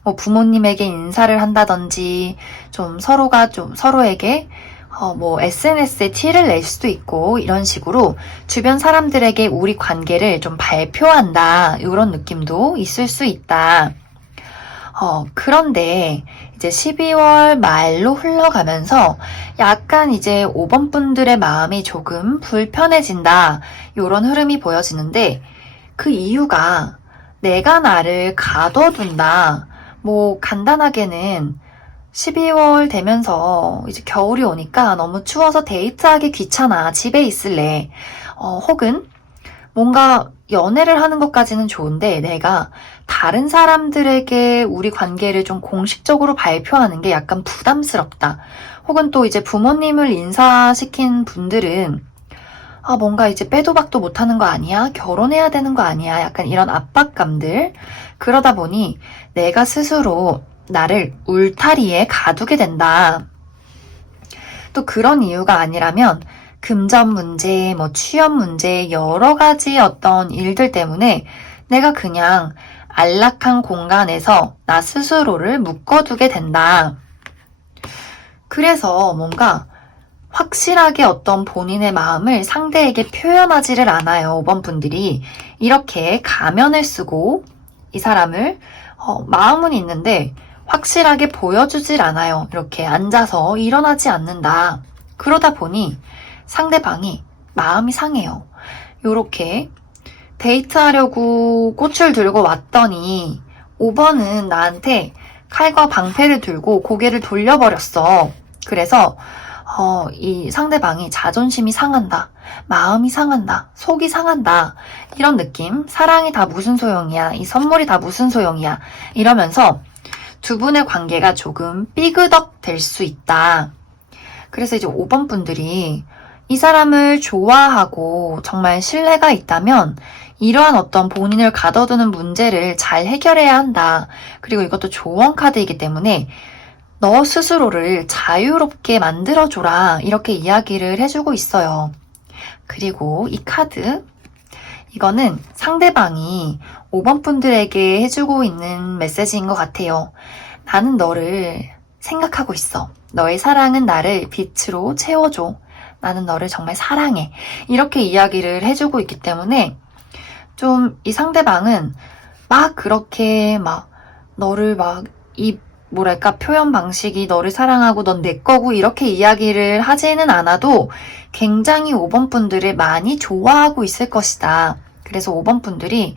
뭐 부모님에게 인사를 한다든지 좀 서로가 좀 서로에게 뭐 SNS에 티를 낼 수도 있고 이런 식으로 주변 사람들에게 우리 관계를 좀 발표한다. 이런 느낌도 있을 수 있다. 그런데 이제 12월 말로 흘러가면서 약간 이제 5번 분들의 마음이 조금 불편해진다. 이런 흐름이 보여지는데 그 이유가 내가 나를 가둬둔다. 뭐 간단하게는 12월 되면서 이제 겨울이 오니까 너무 추워서 데이트하기 귀찮아. 집에 있을래. 혹은 뭔가 연애를 하는 것까지는 좋은데 내가 다른 사람들에게 우리 관계를 좀 공식적으로 발표하는 게 약간 부담스럽다. 혹은 또 이제 부모님을 인사시킨 분들은 뭔가 이제 빼도 박도 못하는 거 아니야? 결혼해야 되는 거 아니야? 약간 이런 압박감들. 그러다 보니 내가 스스로 나를 울타리에 가두게 된다. 또 그런 이유가 아니라면 금전 문제, 뭐 취업 문제, 여러 가지 어떤 일들 때문에 내가 그냥 안락한 공간에서 나 스스로를 묶어두게 된다. 그래서 뭔가 확실하게 어떤 본인의 마음을 상대에게 표현하지를 않아요. 5번 분들이 이렇게 가면을 쓰고 이 사람을 마음은 있는데 확실하게 보여주질 않아요. 이렇게 앉아서 일어나지 않는다. 그러다 보니 상대방이 마음이 상해요. 요렇게 데이트하려고 꽃을 들고 왔더니 5번은 나한테 칼과 방패를 들고 고개를 돌려버렸어. 그래서 이 상대방이 자존심이 상한다. 마음이 상한다. 속이 상한다. 이런 느낌. 사랑이 다 무슨 소용이야. 이 선물이 다 무슨 소용이야. 이러면서 두 분의 관계가 조금 삐그덕 될 수 있다. 그래서 이제 5번 분들이 이 사람을 좋아하고 정말 신뢰가 있다면 이러한 어떤 본인을 가둬두는 문제를 잘 해결해야 한다. 그리고 이것도 조언 카드이기 때문에 너 스스로를 자유롭게 만들어줘라. 이렇게 이야기를 해주고 있어요. 그리고 이 카드, 이거는 상대방이 5번 분들에게 해주고 있는 메시지인 것 같아요. 나는 너를 생각하고 있어. 너의 사랑은 나를 빛으로 채워줘. 나는 너를 정말 사랑해. 이렇게 이야기를 해주고 있기 때문에 좀 이 상대방은 막 그렇게 막 너를 막 이 뭐랄까 표현 방식이 너를 사랑하고 넌 내 거고 이렇게 이야기를 하지는 않아도 굉장히 5번 분들을 많이 좋아하고 있을 것이다. 그래서 5번 분들이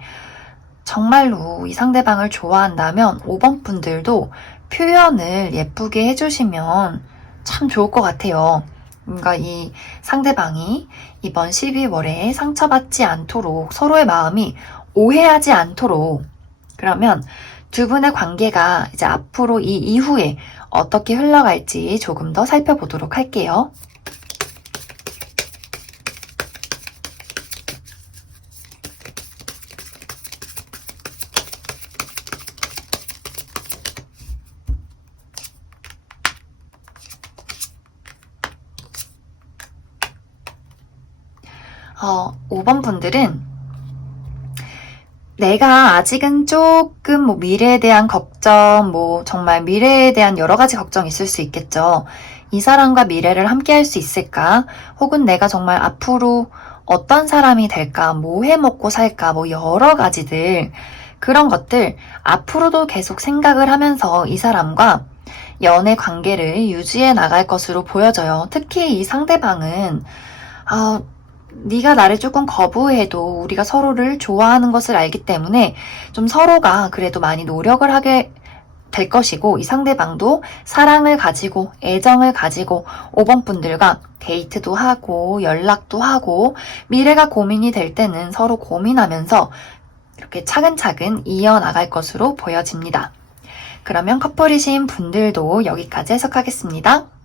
정말로 이 상대방을 좋아한다면 5번 분들도 표현을 예쁘게 해주시면 참 좋을 것 같아요. 뭔가 이 상대방이 이번 12월에 상처받지 않도록 서로의 마음이 오해하지 않도록 그러면 두 분의 관계가 이제 앞으로 이 이후에 어떻게 흘러갈지 조금 더 살펴보도록 할게요. 어, 5번 분들은 내가 아직은 조금 뭐 미래에 대한 걱정, 뭐 정말 미래에 대한 여러 가지 걱정이 있을 수 있겠죠. 이 사람과 미래를 함께 할 수 있을까? 혹은 내가 정말 앞으로 어떤 사람이 될까? 뭐 해 먹고 살까? 뭐 여러 가지들. 그런 것들 앞으로도 계속 생각을 하면서 이 사람과 연애 관계를 유지해 나갈 것으로 보여져요. 특히 이 상대방은 네가 나를 조금 거부해도 우리가 서로를 좋아하는 것을 알기 때문에 좀 서로가 그래도 많이 노력을 하게 될 것이고 이 상대방도 사랑을 가지고 애정을 가지고 5번 분들과 데이트도 하고 연락도 하고 미래가 고민이 될 때는 서로 고민하면서 이렇게 차근차근 이어나갈 것으로 보여집니다. 그러면 커플이신 분들도 여기까지 해석하겠습니다.